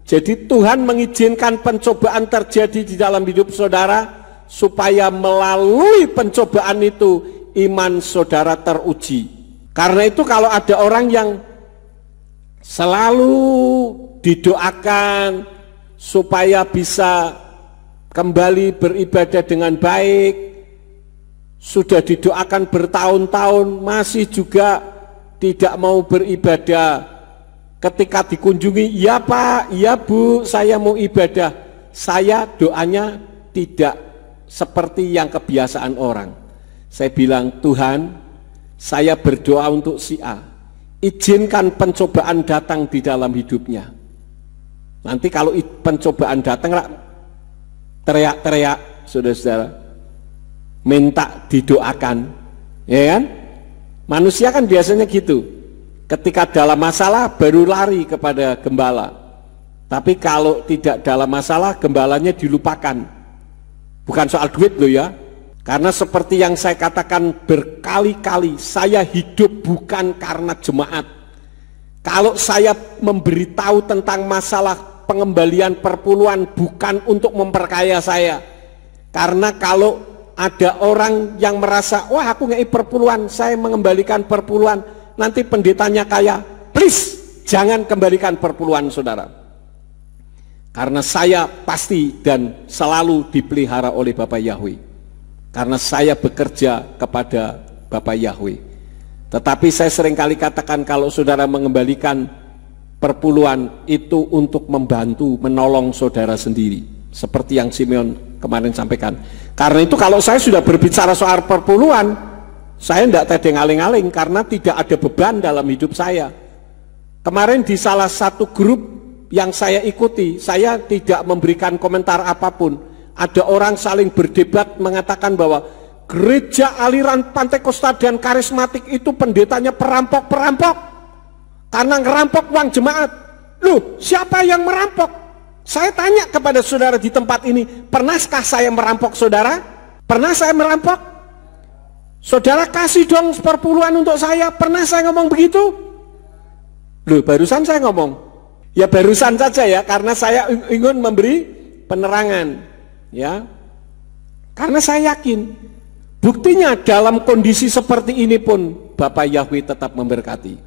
Jadi Tuhan mengizinkan pencobaan terjadi di dalam hidup saudara, supaya melalui pencobaan itu iman saudara teruji. Karena itu kalau ada orang yang selalu didoakan supaya bisa kembali beribadah dengan baik, sudah didoakan bertahun-tahun masih juga tidak mau beribadah. Ketika dikunjungi, iya Pak, iya Bu, saya mau ibadah. Saya doanya tidak seperti yang kebiasaan orang. Saya bilang, Tuhan, saya berdoa untuk si A, izinkan pencobaan datang di dalam hidupnya. Nanti kalau pencobaan datang, teriak-teriak, saudara-saudara, minta didoakan, ya kan? Manusia kan biasanya gitu, ketika dalam masalah baru lari kepada gembala, tapi kalau tidak dalam masalah, gembalanya dilupakan. Bukan soal duit loh ya, karena seperti yang saya katakan berkali-kali, saya hidup bukan karena jemaat. Kalau saya memberitahu tentang masalah pengembalian perpuluhan, bukan untuk memperkaya saya. Karena kalau ada orang yang merasa, wah aku ngei perpuluhan, saya mengembalikan perpuluhan, nanti pendetanya kaya, please jangan kembalikan perpuluhan saudara. Karena saya pasti dan selalu dipelihara oleh Bapak Yahweh. Karena saya bekerja kepada Bapak Yahweh. Tetapi saya seringkali katakan kalau saudara mengembalikan perpuluhan itu untuk membantu, menolong saudara sendiri. Seperti yang Simeon kemarin sampaikan. Karena itu kalau saya sudah berbicara soal perpuluhan, saya tidak tedeng aling-aling karena tidak ada beban dalam hidup saya. Kemarin di salah satu grup yang saya ikuti, saya tidak memberikan komentar apapun. Ada orang saling berdebat mengatakan bahwa gereja aliran Pantekosta dan karismatik itu pendetanya perampok-perampok karena ngerampok uang jemaat. Loh, siapa yang merampok? Saya tanya kepada saudara di tempat ini, pernahkah saya merampok saudara? Pernah saya merampok? Saudara kasih dong perpuluhan untuk saya, pernah saya ngomong begitu? Loh, barusan saya ngomong. Ya barusan saja ya, karena saya ingin memberi penerangan, ya. Karena saya yakin, buktinya dalam kondisi seperti ini pun Bapak Yahweh tetap memberkati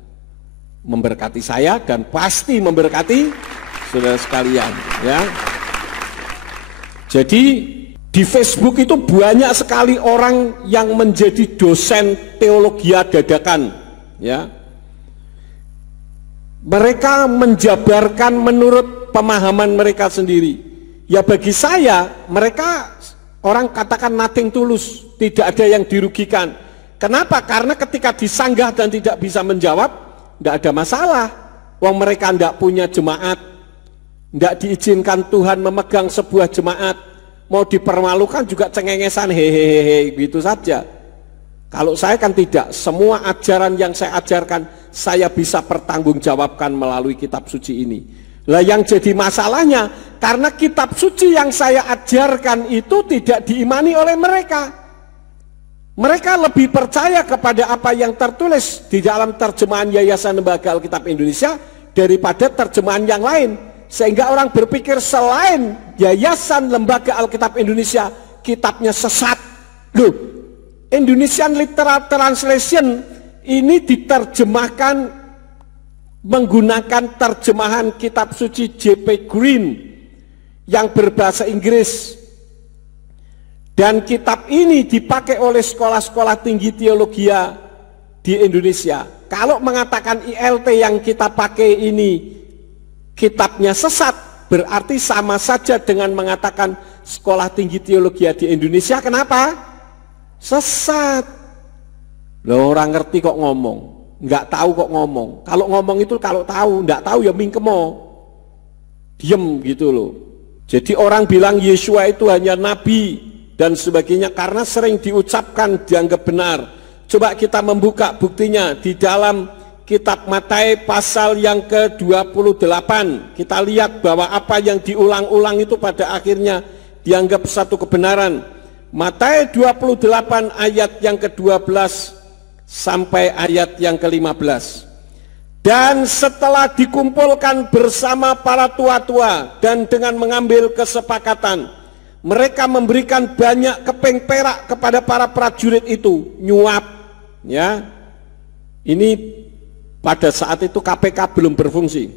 saya dan pasti memberkati saudara sekalian, ya. Jadi di Facebook itu banyak sekali orang yang menjadi dosen teologi dadakan, ya. Mereka menjabarkan menurut pemahaman mereka sendiri. Ya bagi saya, mereka Orang katakan nothing tulus, tidak ada yang dirugikan. Kenapa? Karena ketika disanggah dan tidak bisa menjawab, tidak ada masalah. Wong mereka tidak punya jemaat, tidak diizinkan Tuhan memegang sebuah jemaat, mau dipermalukan juga cengengesan, hehehe, gitu saja. Kalau saya kan tidak, semua ajaran yang saya ajarkan, saya bisa pertanggungjawabkan melalui kitab suci ini. Lah yang jadi masalahnya, karena kitab suci yang saya ajarkan itu tidak diimani oleh mereka. Mereka lebih percaya kepada apa yang tertulis di dalam terjemahan Yayasan Lembaga Alkitab Indonesia daripada terjemahan yang lain. Sehingga orang berpikir selain Yayasan Lembaga Alkitab Indonesia, kitabnya sesat. Loh, Indonesian Literal Translation ini diterjemahkan menggunakan terjemahan kitab suci J.P. Green yang berbahasa Inggris, dan kitab ini dipakai oleh sekolah-sekolah tinggi teologi di Indonesia. Kalau mengatakan ILT yang kita pakai ini kitabnya sesat, berarti sama saja dengan mengatakan sekolah tinggi teologi di Indonesia kenapa? Sesat. Loh, orang ngerti kok ngomong, nggak tahu kok ngomong. Kalau ngomong itu kalau tahu, nggak tahu ya mingkemo, diem gitu loh. Jadi orang bilang Yesua itu hanya nabi dan sebagainya karena sering diucapkan dianggap benar. Coba kita membuka buktinya di dalam kitab Matius pasal yang ke-28. Kita lihat bahwa apa yang diulang-ulang itu pada akhirnya dianggap satu kebenaran. Matius 28 ayat yang ke-12 sampai ayat yang ke-15. Dan setelah dikumpulkan bersama para tua-tua dan dengan mengambil kesepakatan, mereka memberikan banyak keping perak kepada para prajurit itu, nyuap, ya. Ini pada saat itu KPK belum berfungsi.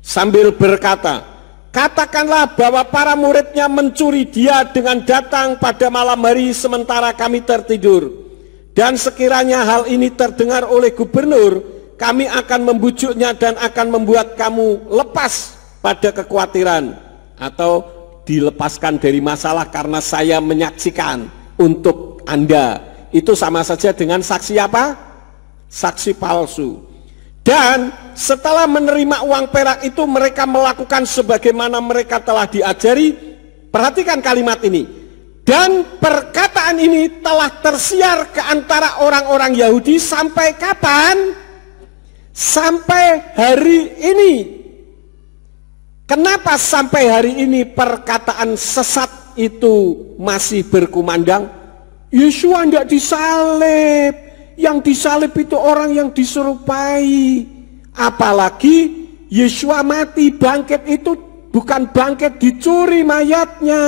Sambil berkata, katakanlah bahwa para muridnya mencuri dia dengan datang pada malam hari sementara kami tertidur. Dan sekiranya hal ini terdengar oleh gubernur, kami akan membujuknya dan akan membuat kamu lepas pada kekhawatiran atau dilepaskan dari masalah karena saya menyaksikan untuk Anda. Itu sama saja dengan saksi apa? Saksi palsu. Dan setelah menerima uang perak itu mereka melakukan sebagaimana mereka telah diajari. Perhatikan kalimat ini. Dan perkataan ini telah tersiar ke antara orang-orang Yahudi sampai kapan? Sampai hari ini. Kenapa sampai hari ini perkataan sesat itu masih berkumandang? Yesua tidak disalib. Yang disalib itu orang yang diserupai. Apalagi Yesua mati, bangkit itu bukan bangkit, dicuri mayatnya.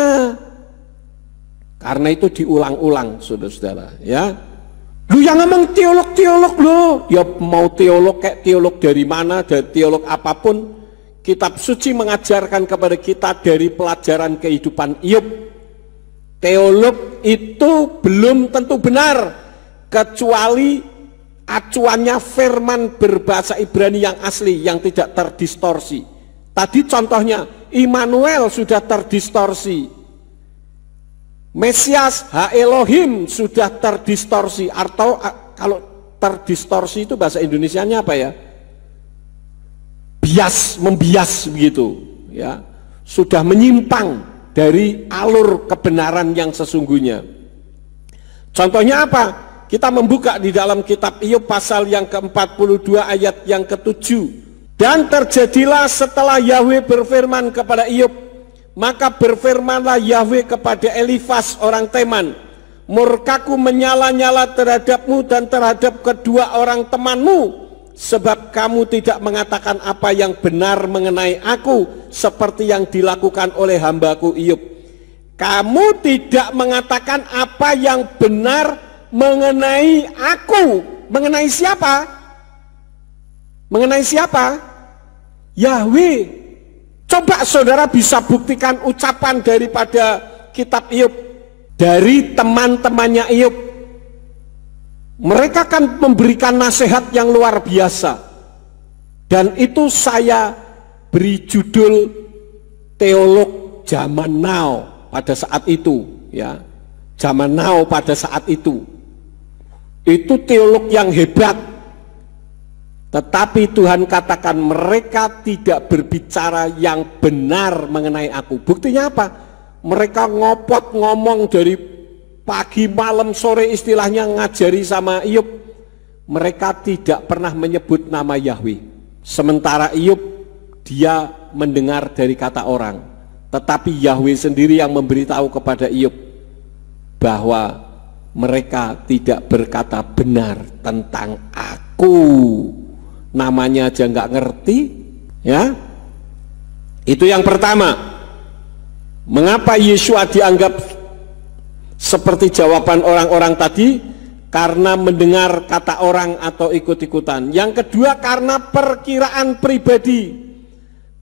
Karena itu diulang-ulang, saudara-saudara, ya. Lu yang ngomong teolog-teolog lo, ya mau teolog kayak teolog dari mana, dari teolog apapun, kitab suci mengajarkan kepada kita dari pelajaran kehidupan Iyob. Teolog itu belum tentu benar, kecuali acuannya firman berbahasa Ibrani yang asli, yang tidak terdistorsi. Tadi contohnya, Immanuel sudah terdistorsi. Mesias, Ha Elohim sudah terdistorsi, atau kalau terdistorsi itu bahasa Indonesianya apa ya? Bias, membias begitu, ya. Sudah menyimpang dari alur kebenaran yang sesungguhnya. Contohnya apa? Kita membuka di dalam kitab Iyob pasal yang ke-42 ayat yang ke-7. Dan terjadilah setelah Yahweh berfirman kepada Iyob, maka berfirmanlah Yahweh kepada Elifas orang Teman, murkaku menyala-nyala terhadapmu dan terhadap kedua orang temanmu, sebab kamu tidak mengatakan apa yang benar mengenai aku, seperti yang dilakukan oleh hambaku Iyob. Kamu tidak mengatakan apa yang benar mengenai aku. Mengenai siapa? Mengenai siapa? Yahweh. Coba saudara bisa buktikan ucapan daripada kitab Iyob dari teman-temannya Iyob. Mereka kan memberikan nasihat yang luar biasa. Dan itu saya beri judul teolog zaman now. pada saat itu, ya. Zaman now pada saat itu. Itu teolog yang hebat. Tetapi Tuhan katakan mereka tidak berbicara yang benar mengenai aku. Buktinya apa? Mereka ngopot ngomong dari pagi malam sore istilahnya ngajari sama Iyyub. Mereka tidak pernah menyebut nama Yahweh. Sementara Iyyub dia mendengar dari kata orang. Tetapi Yahweh sendiri yang memberitahu kepada Iyyub bahwa mereka tidak berkata benar tentang aku. Namanya aja nggak ngerti, ya. Itu yang pertama. Mengapa Yeshua dianggap seperti jawaban orang-orang tadi? Karena mendengar kata orang atau ikut-ikutan. Yang kedua karena perkiraan pribadi,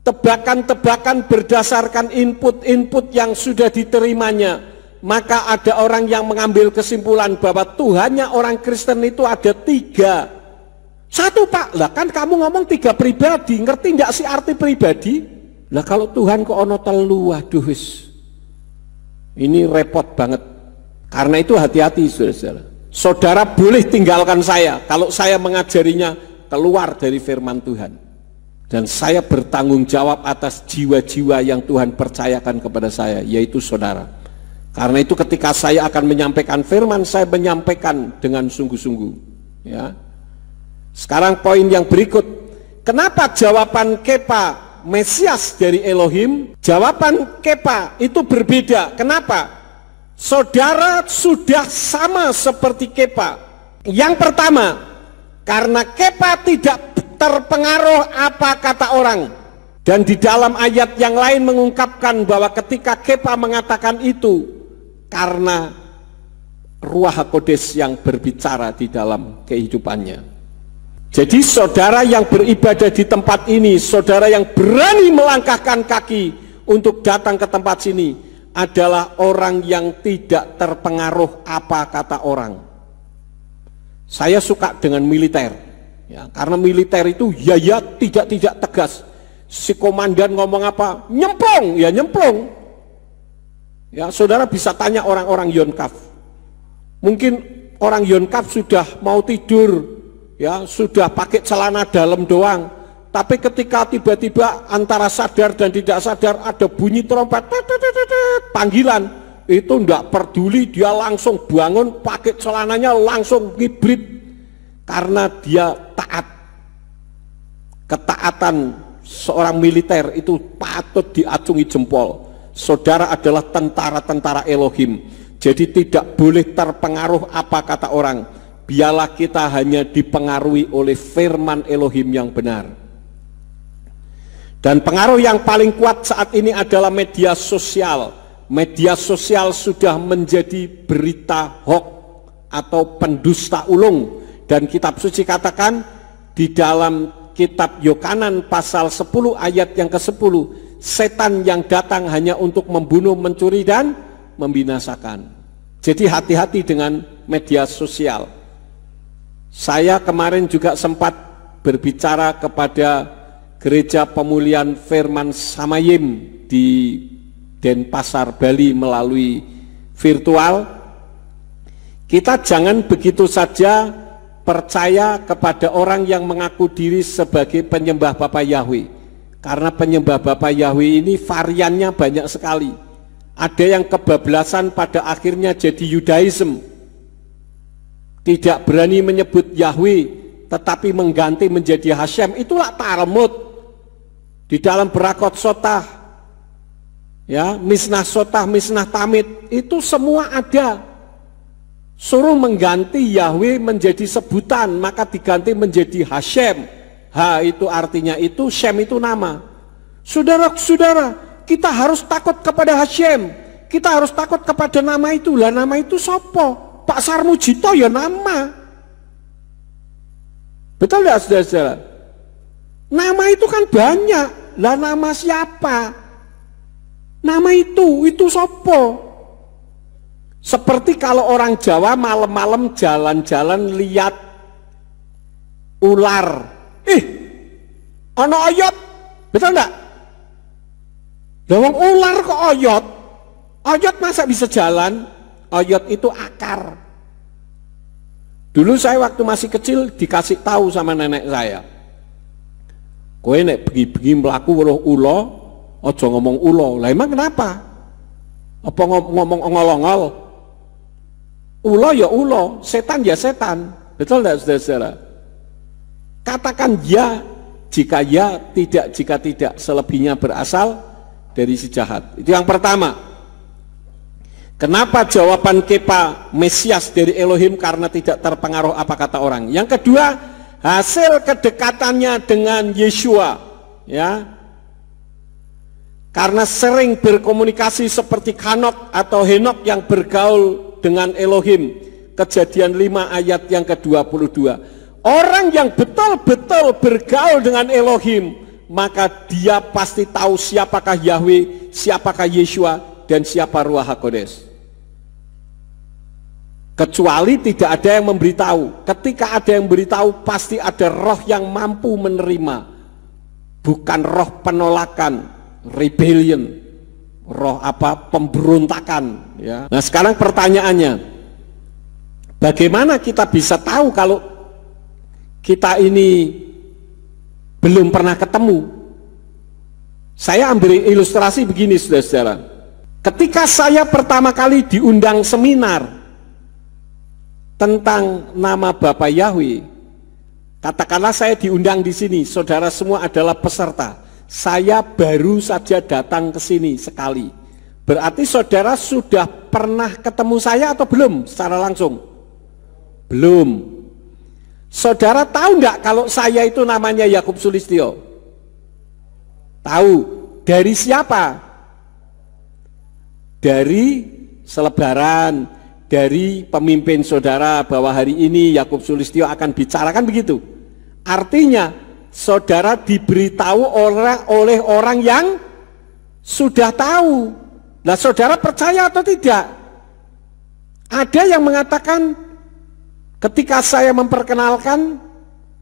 tebakan-tebakan berdasarkan input-input yang sudah diterimanya. Maka ada orang yang mengambil kesimpulan bahwa Tuhannya orang Kristen itu ada 3. Satu Pak, lah kan kamu ngomong 3 pribadi, ngerti nggak sih arti pribadi? Lah kalau Tuhan kok ono telu, waduh wis. Ini repot banget. Karena itu hati-hati saudara-saudara. Saudara boleh tinggalkan saya kalau saya mengajarinya keluar dari firman Tuhan. Dan saya bertanggung jawab atas jiwa-jiwa yang Tuhan percayakan kepada saya, yaitu saudara. Karena itu ketika saya akan menyampaikan firman, saya menyampaikan dengan sungguh-sungguh. Ya. Sekarang poin yang berikut. Kenapa jawaban Kepa Mesias dari Elohim, jawaban Kepa itu berbeda? Kenapa? Saudara sudah sama seperti Kepa. Yang pertama, karena Kepa tidak terpengaruh apa kata orang. Dan di dalam ayat yang lain mengungkapkan bahwa ketika Kepa mengatakan itu, karena Ruach HaKodes yang berbicara di dalam kehidupannya. Jadi saudara yang beribadah di tempat ini, saudara yang berani melangkahkan kaki untuk datang ke tempat sini, adalah orang yang tidak terpengaruh apa kata orang. Saya suka dengan militer, ya, karena militer itu ya tidak tegas. Si komandan ngomong apa, nyemplung, ya nyemplung. Ya, saudara bisa tanya orang-orang Yonkaf. Mungkin orang Yonkaf sudah mau tidur, ya sudah pakai celana dalam doang. Tapi ketika tiba-tiba antara sadar dan tidak sadar ada bunyi trompet, panggilan, itu enggak peduli, dia langsung bangun, pakai celananya langsung ngibrit. Karena dia taat. Ketaatan seorang militer itu patut diacungi jempol. Saudara adalah tentara-tentara Elohim. Jadi tidak boleh terpengaruh apa kata orang. Biarlah kita hanya dipengaruhi oleh firman Elohim yang benar. Dan pengaruh yang paling kuat saat ini adalah media sosial. Media sosial sudah menjadi berita hoax atau pendusta ulung. Dan kitab suci katakan di dalam kitab Yohanan pasal 10 ayat yang ke-10, setan yang datang hanya untuk membunuh, mencuri dan membinasakan. Jadi hati-hati dengan media sosial. Saya kemarin juga sempat berbicara kepada Gereja Pemulihan Firman Samayim di Denpasar, Bali melalui virtual. Kita jangan begitu saja percaya kepada orang yang mengaku diri sebagai penyembah Bapa Yahweh. Karena penyembah Bapa Yahweh ini variannya banyak sekali. Ada yang kebablasan pada akhirnya jadi Yudaism. Tidak berani menyebut Yahweh, tetapi mengganti menjadi Hashem. Itulah Talmud. Di dalam Berakot Sotah, ya, Misnah Sotah, Misnah Tamid, itu semua ada. Suruh mengganti Yahweh menjadi sebutan, maka diganti menjadi Hashem. Ha itu artinya itu, Shem itu nama. Saudara-saudara, kita harus takut kepada Hashem. Kita harus takut kepada nama itu. Lah nama itu sopo? Pak Sarmujito ya nama. Betul tidak saudara-saudara? Nama itu kan banyak. Lah nama siapa? Nama itu sopo? Seperti kalau orang Jawa malam-malam jalan-jalan lihat ular. Ono oyot. Betul enggak? Lah wong ular kok oyot? Oyot masa bisa jalan? Oyot itu akar. Dulu saya waktu masih kecil dikasih tahu sama nenek saya, kowe nek bengi-bengi mlaku weruh ula, aja ngomong ula. Lah emang kenapa? Apa ngomong ongol-ongol? Ula ya ula, setan ya setan. Betul enggak saudara-saudara? Katakan ya jika ya, tidak jika tidak. Selebihnya berasal dari si jahat. Itu yang pertama. Kenapa jawaban Kepa Mesias dari Elohim? Karena tidak terpengaruh apa kata orang. Yang kedua, hasil kedekatannya dengan Yeshua, ya. Karena sering berkomunikasi seperti Hanok atau Henok yang bergaul dengan Elohim. Kejadian 5 ayat yang ke-22. Orang yang betul-betul bergaul dengan Elohim, maka dia pasti tahu siapakah Yahweh, siapakah Yeshua, dan siapa Ruach HaKodes. Kecuali tidak ada yang memberitahu. Ketika ada yang memberitahu, pasti ada roh yang mampu menerima. Bukan roh penolakan, rebellion, roh apa, pemberontakan. Ya. Nah sekarang pertanyaannya, bagaimana kita bisa tahu kalau kita ini belum pernah ketemu? Saya ambil ilustrasi begini saudara-saudara. Ketika saya pertama kali diundang seminar tentang nama Bapa Yahweh, katakanlah saya diundang di sini, saudara semua adalah peserta. Saya baru saja datang ke sini sekali. Berarti saudara sudah pernah ketemu saya atau belum secara langsung? Belum. Saudara tahu enggak kalau saya itu namanya Yakub Sulistyo? Tahu. Dari siapa? Dari selebaran, dari pemimpin saudara bahwa hari ini Yakub Sulistyo akan bicarakan begitu. Artinya saudara diberitahu oleh orang yang sudah tahu. Nah saudara percaya atau tidak? Ada yang mengatakan ketika saya memperkenalkan,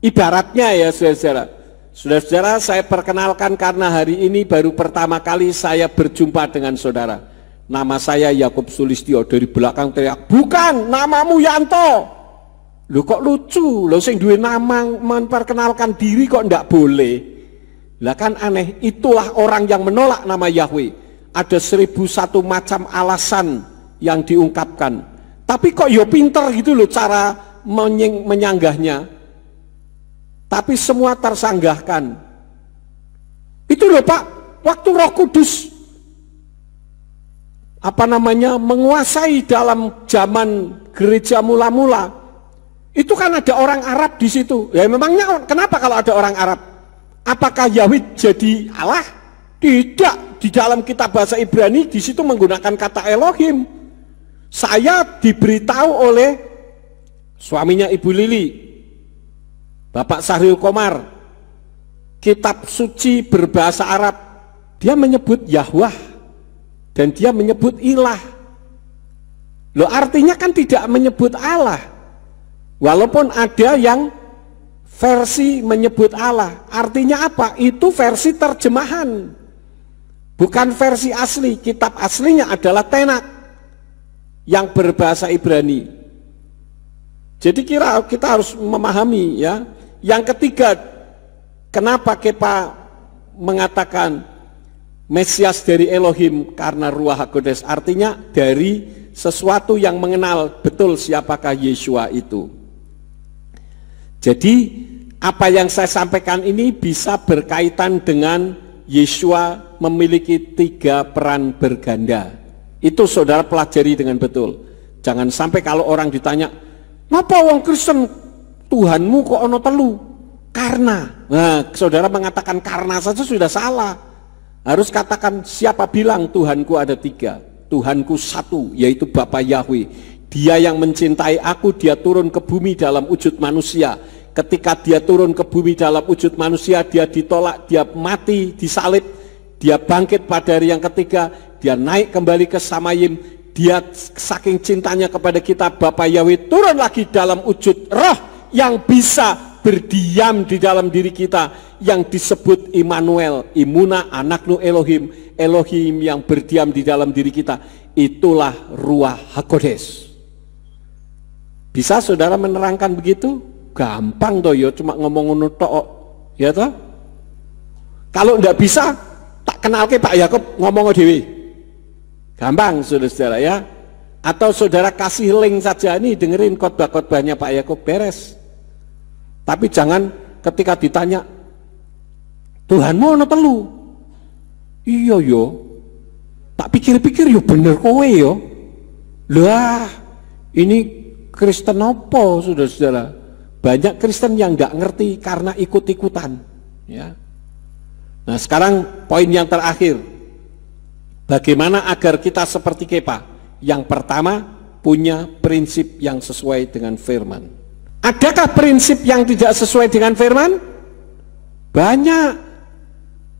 ibaratnya ya saudara-saudara, saudara-saudara saya perkenalkan karena hari ini baru pertama kali saya berjumpa dengan saudara. Nama saya Yakub Sulistyo. Dari belakang teriak, bukan, namamu Yanto. Loh kok lucu, loh sing duwe nama memperkenalkan diri kok ndak boleh. Lah kan aneh, itulah orang yang menolak nama Yahweh. Ada 1001 macam alasan yang diungkapkan. Tapi kok yo pinter gitu loh cara menyanggahnya. Tapi semua tersanggahkan. Itu loh Pak, waktu Roh Kudus menguasai dalam zaman gereja mula-mula, itu kan ada orang Arab di situ. Ya memangnya kenapa kalau ada orang Arab? Apakah Yahweh jadi Allah? Tidak. Di dalam kitab bahasa Ibrani di situ menggunakan kata Elohim. Saya diberitahu oleh suaminya Ibu Lili, Bapak Sahril Komar, kitab suci berbahasa Arab, dia menyebut Yahweh. Dan dia menyebut ilah. Loh artinya kan tidak menyebut Allah. Walaupun ada yang versi menyebut Allah. Artinya apa? Itu versi terjemahan. Bukan versi asli. Kitab aslinya adalah Tenak yang berbahasa Ibrani. Jadi kita harus memahami ya. Yang ketiga, kenapa Kepa mengatakan Mesias dari Elohim? Karena Ruach HaKodes, artinya dari sesuatu yang mengenal betul siapakah Yeshua itu. Jadi apa yang saya sampaikan ini bisa berkaitan dengan Yeshua memiliki 3 peran berganda. Itu saudara pelajari dengan betul. Jangan sampai kalau orang ditanya, "Ngapa wong Kristen Tuhanmu kok ono telu?" Karena. Nah, saudara mengatakan karena saja sudah salah. Harus katakan siapa bilang Tuhanku ada 3. Tuhanku satu, yaitu Bapa Yahweh. Dia yang mencintai aku, dia turun ke bumi dalam wujud manusia. Ketika dia turun ke bumi dalam wujud manusia, dia ditolak, dia mati, disalib, dia bangkit pada hari yang ketiga, dia naik kembali ke Samayim. Dia saking cintanya kepada kita, Bapa Yahweh turun lagi dalam wujud roh yang bisa berdiam di dalam diri kita, yang disebut Immanuel, Imuna, Anaknu Elohim, Elohim yang berdiam di dalam diri kita. itulah Ruach HaKodes. Bisa saudara menerangkan begitu? Gampang toh ya, cuma ngomong ngono tok, ya toh? Kalau enggak bisa, tak kenal ke Pak Yakub ngomong dewe. Gampang saudara-saudara ya. Atau saudara kasih link saja nih, dengerin khotbah-khotbahnya Pak Yakub, beres. Tapi jangan ketika ditanya, Tuhanmu ono telu. Iya yo. Tak pikir-pikir yo bener kowe yo. Lah, ini Kristen apa saudara-saudara? Banyak Kristen yang nggak ngerti karena ikut-ikutan. Ya. Nah sekarang poin yang terakhir. Bagaimana agar kita seperti Kepa? Yang pertama, punya prinsip yang sesuai dengan firman. Adakah prinsip yang tidak sesuai dengan firman? Banyak.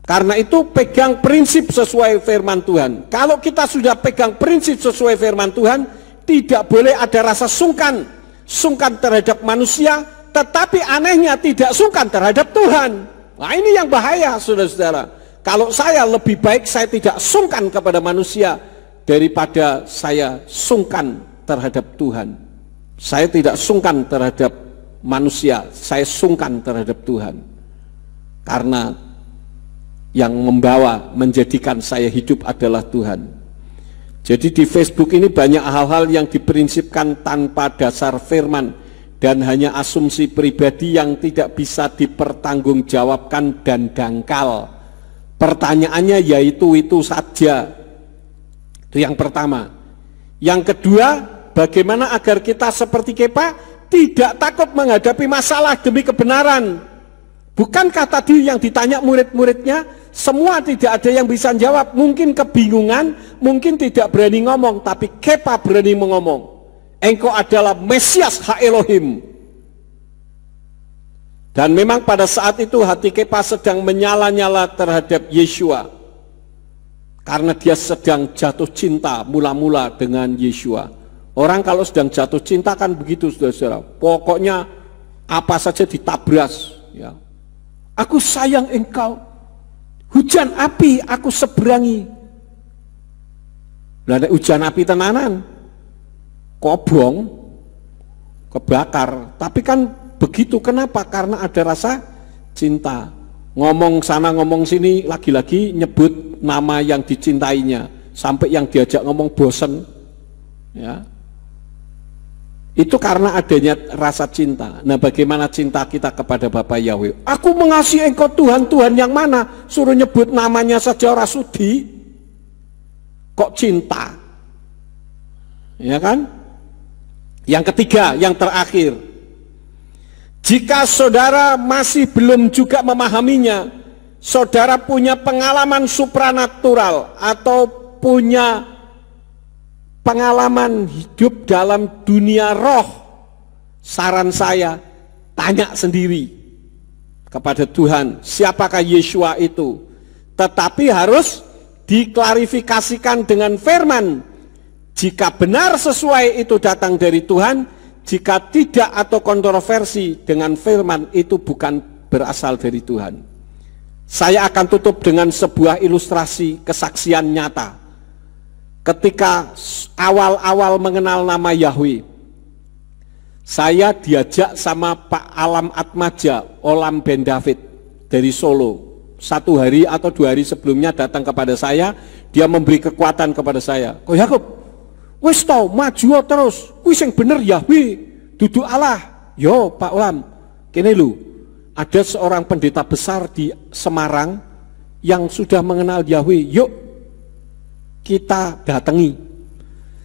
Karena itu pegang prinsip sesuai firman Tuhan. Kalau kita sudah pegang prinsip sesuai firman Tuhan, tidak boleh ada rasa sungkan. Sungkan terhadap manusia, tetapi anehnya tidak sungkan terhadap Tuhan. Nah ini yang bahaya saudara-saudara. Kalau saya lebih baik saya tidak sungkan kepada manusia daripada saya sungkan terhadap Tuhan. Saya tidak sungkan terhadap manusia, saya sungkan terhadap Tuhan. Karena yang membawa, menjadikan saya hidup adalah Tuhan. Jadi di Facebook ini banyak hal-hal yang diprinsipkan tanpa dasar firman dan hanya asumsi pribadi yang tidak bisa dipertanggungjawabkan dan dangkal. Pertanyaannya yaitu itu saja. Itu yang pertama. Yang kedua, bagaimana agar kita seperti Kepa tidak takut menghadapi masalah demi kebenaran. Bukankah tadi yang ditanya murid-muridnya, semua tidak ada yang bisa jawab, mungkin kebingungan, mungkin tidak berani ngomong, tapi Kepa berani mengomong. Engkau adalah Mesias Ha Elohim. Dan memang pada saat itu hati Kepa sedang menyala-nyala terhadap Yeshua. Karena dia sedang jatuh cinta mula-mula dengan Yeshua. Orang kalau sedang jatuh cinta kan begitu saudara-saudara. Pokoknya apa saja ditabras. Ya. Aku sayang engkau. Hujan api aku seberangi. Lah hujan api tenanan. Kobong, kebakar. Tapi kan begitu, kenapa? Karena ada rasa cinta. Ngomong sana ngomong sini, lagi-lagi nyebut nama yang dicintainya. Sampai yang diajak ngomong bosen. Ya. Itu karena adanya rasa cinta. Nah bagaimana cinta kita kepada Bapa Yahweh? Aku mengasihi engkau Tuhan, Tuhan yang mana? Suruh nyebut namanya saja ora sudi. Kok cinta? Ya kan? Yang ketiga, yang terakhir. Jika saudara masih belum juga memahaminya, saudara punya pengalaman supranatural atau punya pengalaman hidup dalam dunia roh, saran saya, tanya sendiri kepada Tuhan, siapakah Yeshua itu? Tetapi harus diklarifikasikan dengan firman. Jika benar sesuai itu datang dari Tuhan, jika tidak atau kontroversi dengan firman itu bukan berasal dari Tuhan. Saya akan tutup dengan sebuah ilustrasi kesaksian nyata. Ketika awal-awal mengenal nama Yahweh, saya diajak sama Pak Alam Atmaja, Olam Ben David dari Solo. 1 hari atau 2 hari sebelumnya datang kepada saya, dia memberi kekuatan kepada saya. Kok Yakub, wis tau maju terus, wis yang bener Yahweh, duduk Allah. Yo Pak Olam, kene lu, ada seorang pendeta besar di Semarang yang sudah mengenal Yahweh. Yuk kita datangi.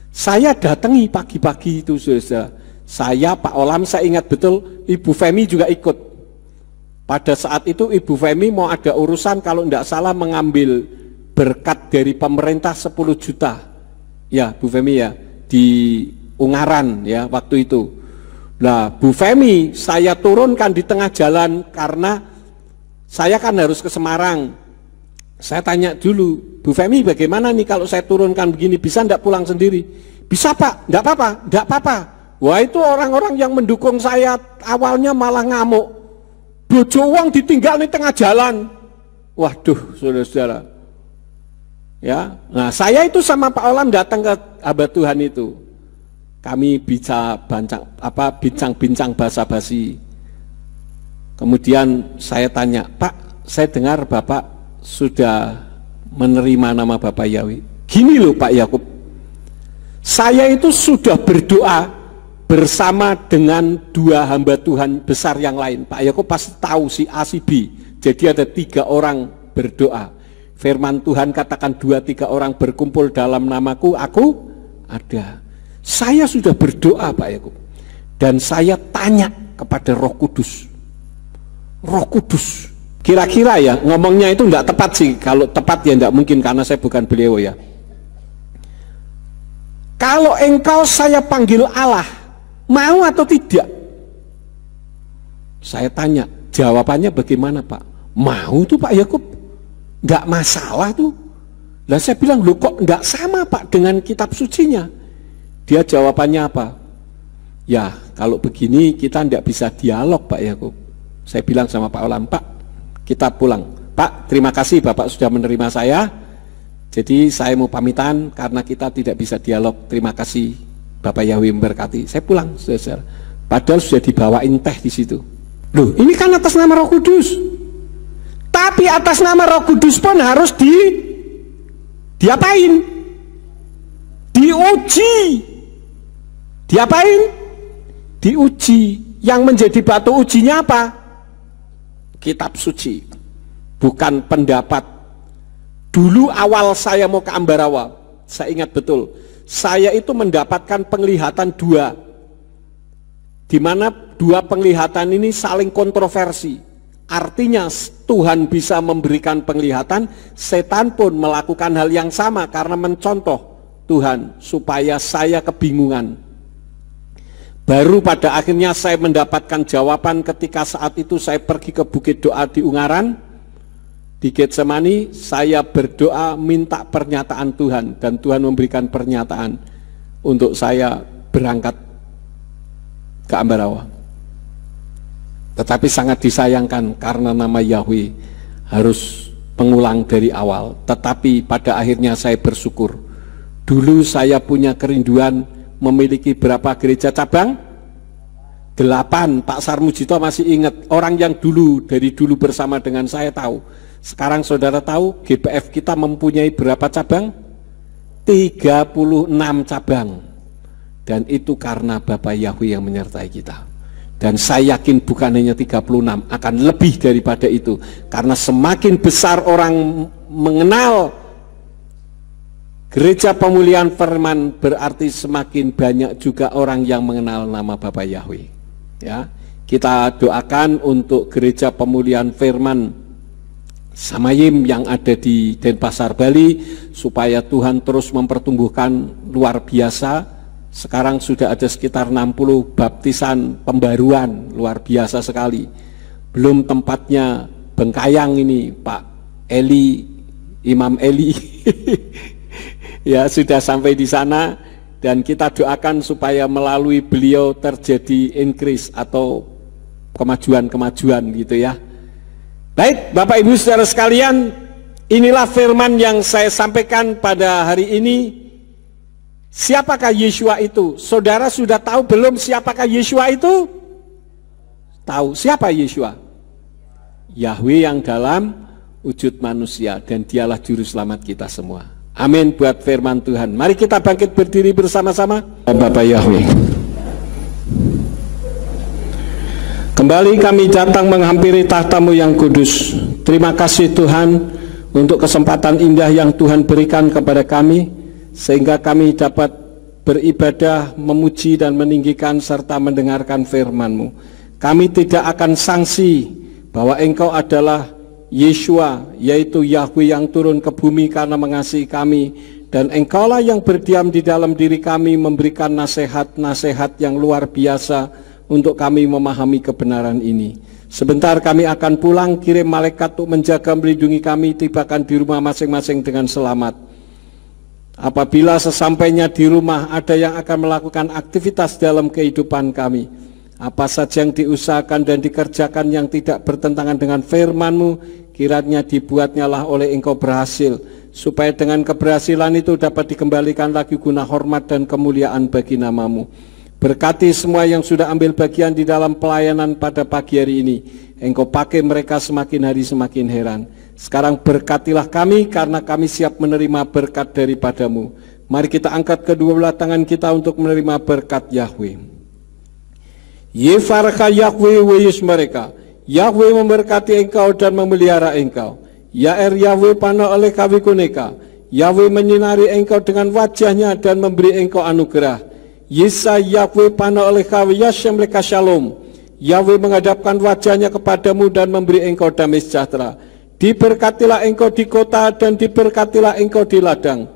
Saya datangi pagi-pagi itu saudara. Saya Pak Olam, saya ingat betul Ibu Femi juga ikut. Pada saat itu Ibu Femi mau ada urusan kalau tidak salah mengambil berkat dari pemerintah 10 juta. Ya Bu Femi ya, di Ungaran ya waktu itu. Nah Bu Femi saya turunkan di tengah jalan karena saya kan harus ke Semarang. Saya tanya dulu, Bu Femi bagaimana nih kalau saya turunkan begini, bisa enggak pulang sendiri? Bisa Pak, enggak apa-apa, enggak apa-apa. Wah itu orang-orang yang mendukung saya awalnya malah ngamuk. Bojo wong ditinggal di tengah jalan. Waduh saudara-saudara. Ya, nah saya itu sama Pak Olam datang ke hamba Tuhan itu. Kami bincang-bincang basa-basi. Kemudian saya tanya, Pak, saya dengar Bapak sudah menerima nama Bapak Yahweh. Gini loh Pak Yakub, saya itu sudah berdoa bersama dengan 2 hamba Tuhan besar yang lain. Pak Yakub pasti tahu si A, si B. Jadi ada 3 orang berdoa. Firman Tuhan katakan 2-3 orang berkumpul dalam namaku, aku ada. Saya sudah berdoa Pak Yakub. Dan saya tanya kepada Roh Kudus. Roh Kudus. Kira-kira ya, ngomongnya itu enggak tepat sih. Kalau tepat ya enggak mungkin karena saya bukan beliau ya. Kalau engkau saya panggil Allah, mau atau tidak? Saya tanya, jawabannya bagaimana Pak? Mau tuh Pak Yakub. Enggak masalah tuh. Lah saya bilang, loh kok enggak sama Pak dengan kitab sucinya? Dia jawabannya apa? Ya kalau begini kita enggak bisa dialog Pak Yakub. Saya bilang sama Pak Olam, Pak kita pulang. Pak terima kasih Bapak sudah menerima saya. Jadi saya mau pamitan karena kita tidak bisa dialog. Terima kasih Bapak Yahweh memberkati. Saya pulang saudara. Padahal sudah dibawain teh di situ. Loh ini kan atas nama Roh Kudus. Tapi atas nama Roh Kudus pun harus diapain? Diuji. Diapain? Diuji. Yang menjadi batu ujinya apa? Kitab suci. Bukan pendapat. Dulu awal saya mau ke Ambarawa, saya ingat betul. Saya itu mendapatkan penglihatan 2. Di mana 2 penglihatan ini saling kontroversi. Artinya Tuhan bisa memberikan penglihatan, setan pun melakukan hal yang sama karena mencontoh Tuhan supaya saya kebingungan. Baru pada akhirnya saya mendapatkan jawaban ketika saat itu saya pergi ke Bukit Doa di Ungaran, di Getsemani. Saya berdoa minta pernyataan Tuhan dan Tuhan memberikan pernyataan untuk saya berangkat ke Ambarawa. Tetapi sangat disayangkan karena nama Yahweh harus pengulang dari awal. Tetapi pada akhirnya saya bersyukur. Dulu saya punya kerinduan memiliki berapa gereja cabang? 8. Pak Sarmujito masih ingat. Orang yang dari dulu bersama dengan saya tahu. Sekarang saudara tahu GPF kita mempunyai berapa cabang? 36 cabang. Dan itu karena Bapak Yahweh yang menyertai kita. Dan saya yakin bukan hanya 36, akan lebih daripada itu. Karena semakin besar orang mengenal Gereja Pemulihan Firman, berarti semakin banyak juga orang yang mengenal nama Bapak Yahweh. Ya, kita doakan untuk Gereja Pemulihan Firman Samayim yang ada di Denpasar, Bali, supaya Tuhan terus mempertumbuhkan luar biasa. Sekarang sudah ada sekitar 60 baptisan pembaruan, luar biasa sekali. Belum tempatnya Bengkayang ini, Pak Eli, Imam Eli. Ya sudah sampai di sana dan kita doakan supaya melalui beliau terjadi increase atau kemajuan-kemajuan gitu ya. Baik Bapak Ibu saudara sekalian, inilah firman yang saya sampaikan pada hari ini. Siapakah Yeshua itu? Saudara sudah tahu belum siapakah Yeshua itu? Tahu siapa Yeshua? Yahweh yang dalam wujud manusia, dan dialah juru selamat kita semua. Amin buat firman Tuhan. Mari kita bangkit berdiri bersama-sama. Bapak Yahweh, kembali kami datang menghampiri tahta-Mu yang kudus. Terima kasih Tuhan untuk kesempatan indah yang Tuhan berikan kepada kami, sehingga kami dapat beribadah, memuji dan meninggikan serta mendengarkan firman-Mu. Kami tidak akan sangsi bahwa Engkau adalah Yeshua, yaitu Yahweh yang turun ke bumi karena mengasihi kami, dan Engkaulah yang berdiam di dalam diri kami, memberikan nasihat-nasihat yang luar biasa untuk kami memahami kebenaran ini. Sebentar kami akan pulang, kirim malaikat untuk menjaga melindungi kami, tibakan di rumah masing-masing dengan selamat. Apabila sesampainya di rumah ada yang akan melakukan aktivitas dalam kehidupan kami, apa saja yang diusahakan dan dikerjakan yang tidak bertentangan dengan firman-Mu, kiranya dibuatnyalah oleh Engkau berhasil, supaya dengan keberhasilan itu dapat dikembalikan lagi guna hormat dan kemuliaan bagi nama-Mu. Berkati semua yang sudah ambil bagian di dalam pelayanan pada pagi hari ini. Engkau pakai mereka semakin hari semakin heran. Sekarang berkatilah kami karena kami siap menerima berkat daripada-Mu. Mari kita angkat kedua belah tangan kita untuk menerima berkat Yahweh. Yefarka Yahweh weyus mereka. Yahweh memberkati engkau dan memelihara engkau. Yaer Yahweh panah oleh kawi kuneka. Yahweh menyinari engkau dengan wajahnya dan memberi engkau anugerah. Yesa Yahweh panah oleh kawi Yashem leka shalom. Yahweh menghadapkan wajahnya kepadamu dan memberi engkau damai sejahtera. Diberkatilah engkau di kota dan diberkatilah engkau di ladang.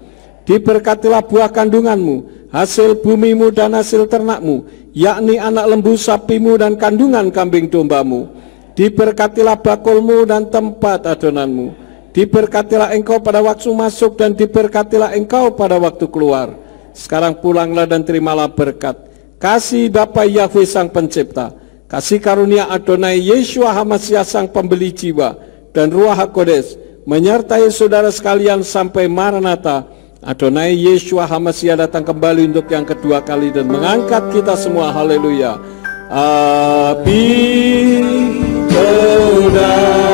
Diberkatilah buah kandunganmu, hasil bumimu dan hasil ternakmu, yakni anak lembu sapimu dan kandungan kambing dombamu. Diberkatilah bakulmu dan tempat adonanmu. Diberkatilah engkau pada waktu masuk dan diberkatilah engkau pada waktu keluar. Sekarang pulanglah dan terimalah berkat. Kasih Bapa Yahweh Sang Pencipta, kasih karunia Adonai Yeshua HaMashiach Sang Pembeli jiwa, dan Ruach HaKodes menyertai saudara sekalian sampai Maranatha. Adonai Yeshua HaMashiach datang kembali untuk yang kedua kali dan mengangkat kita semua. Haleluya. Abi Toda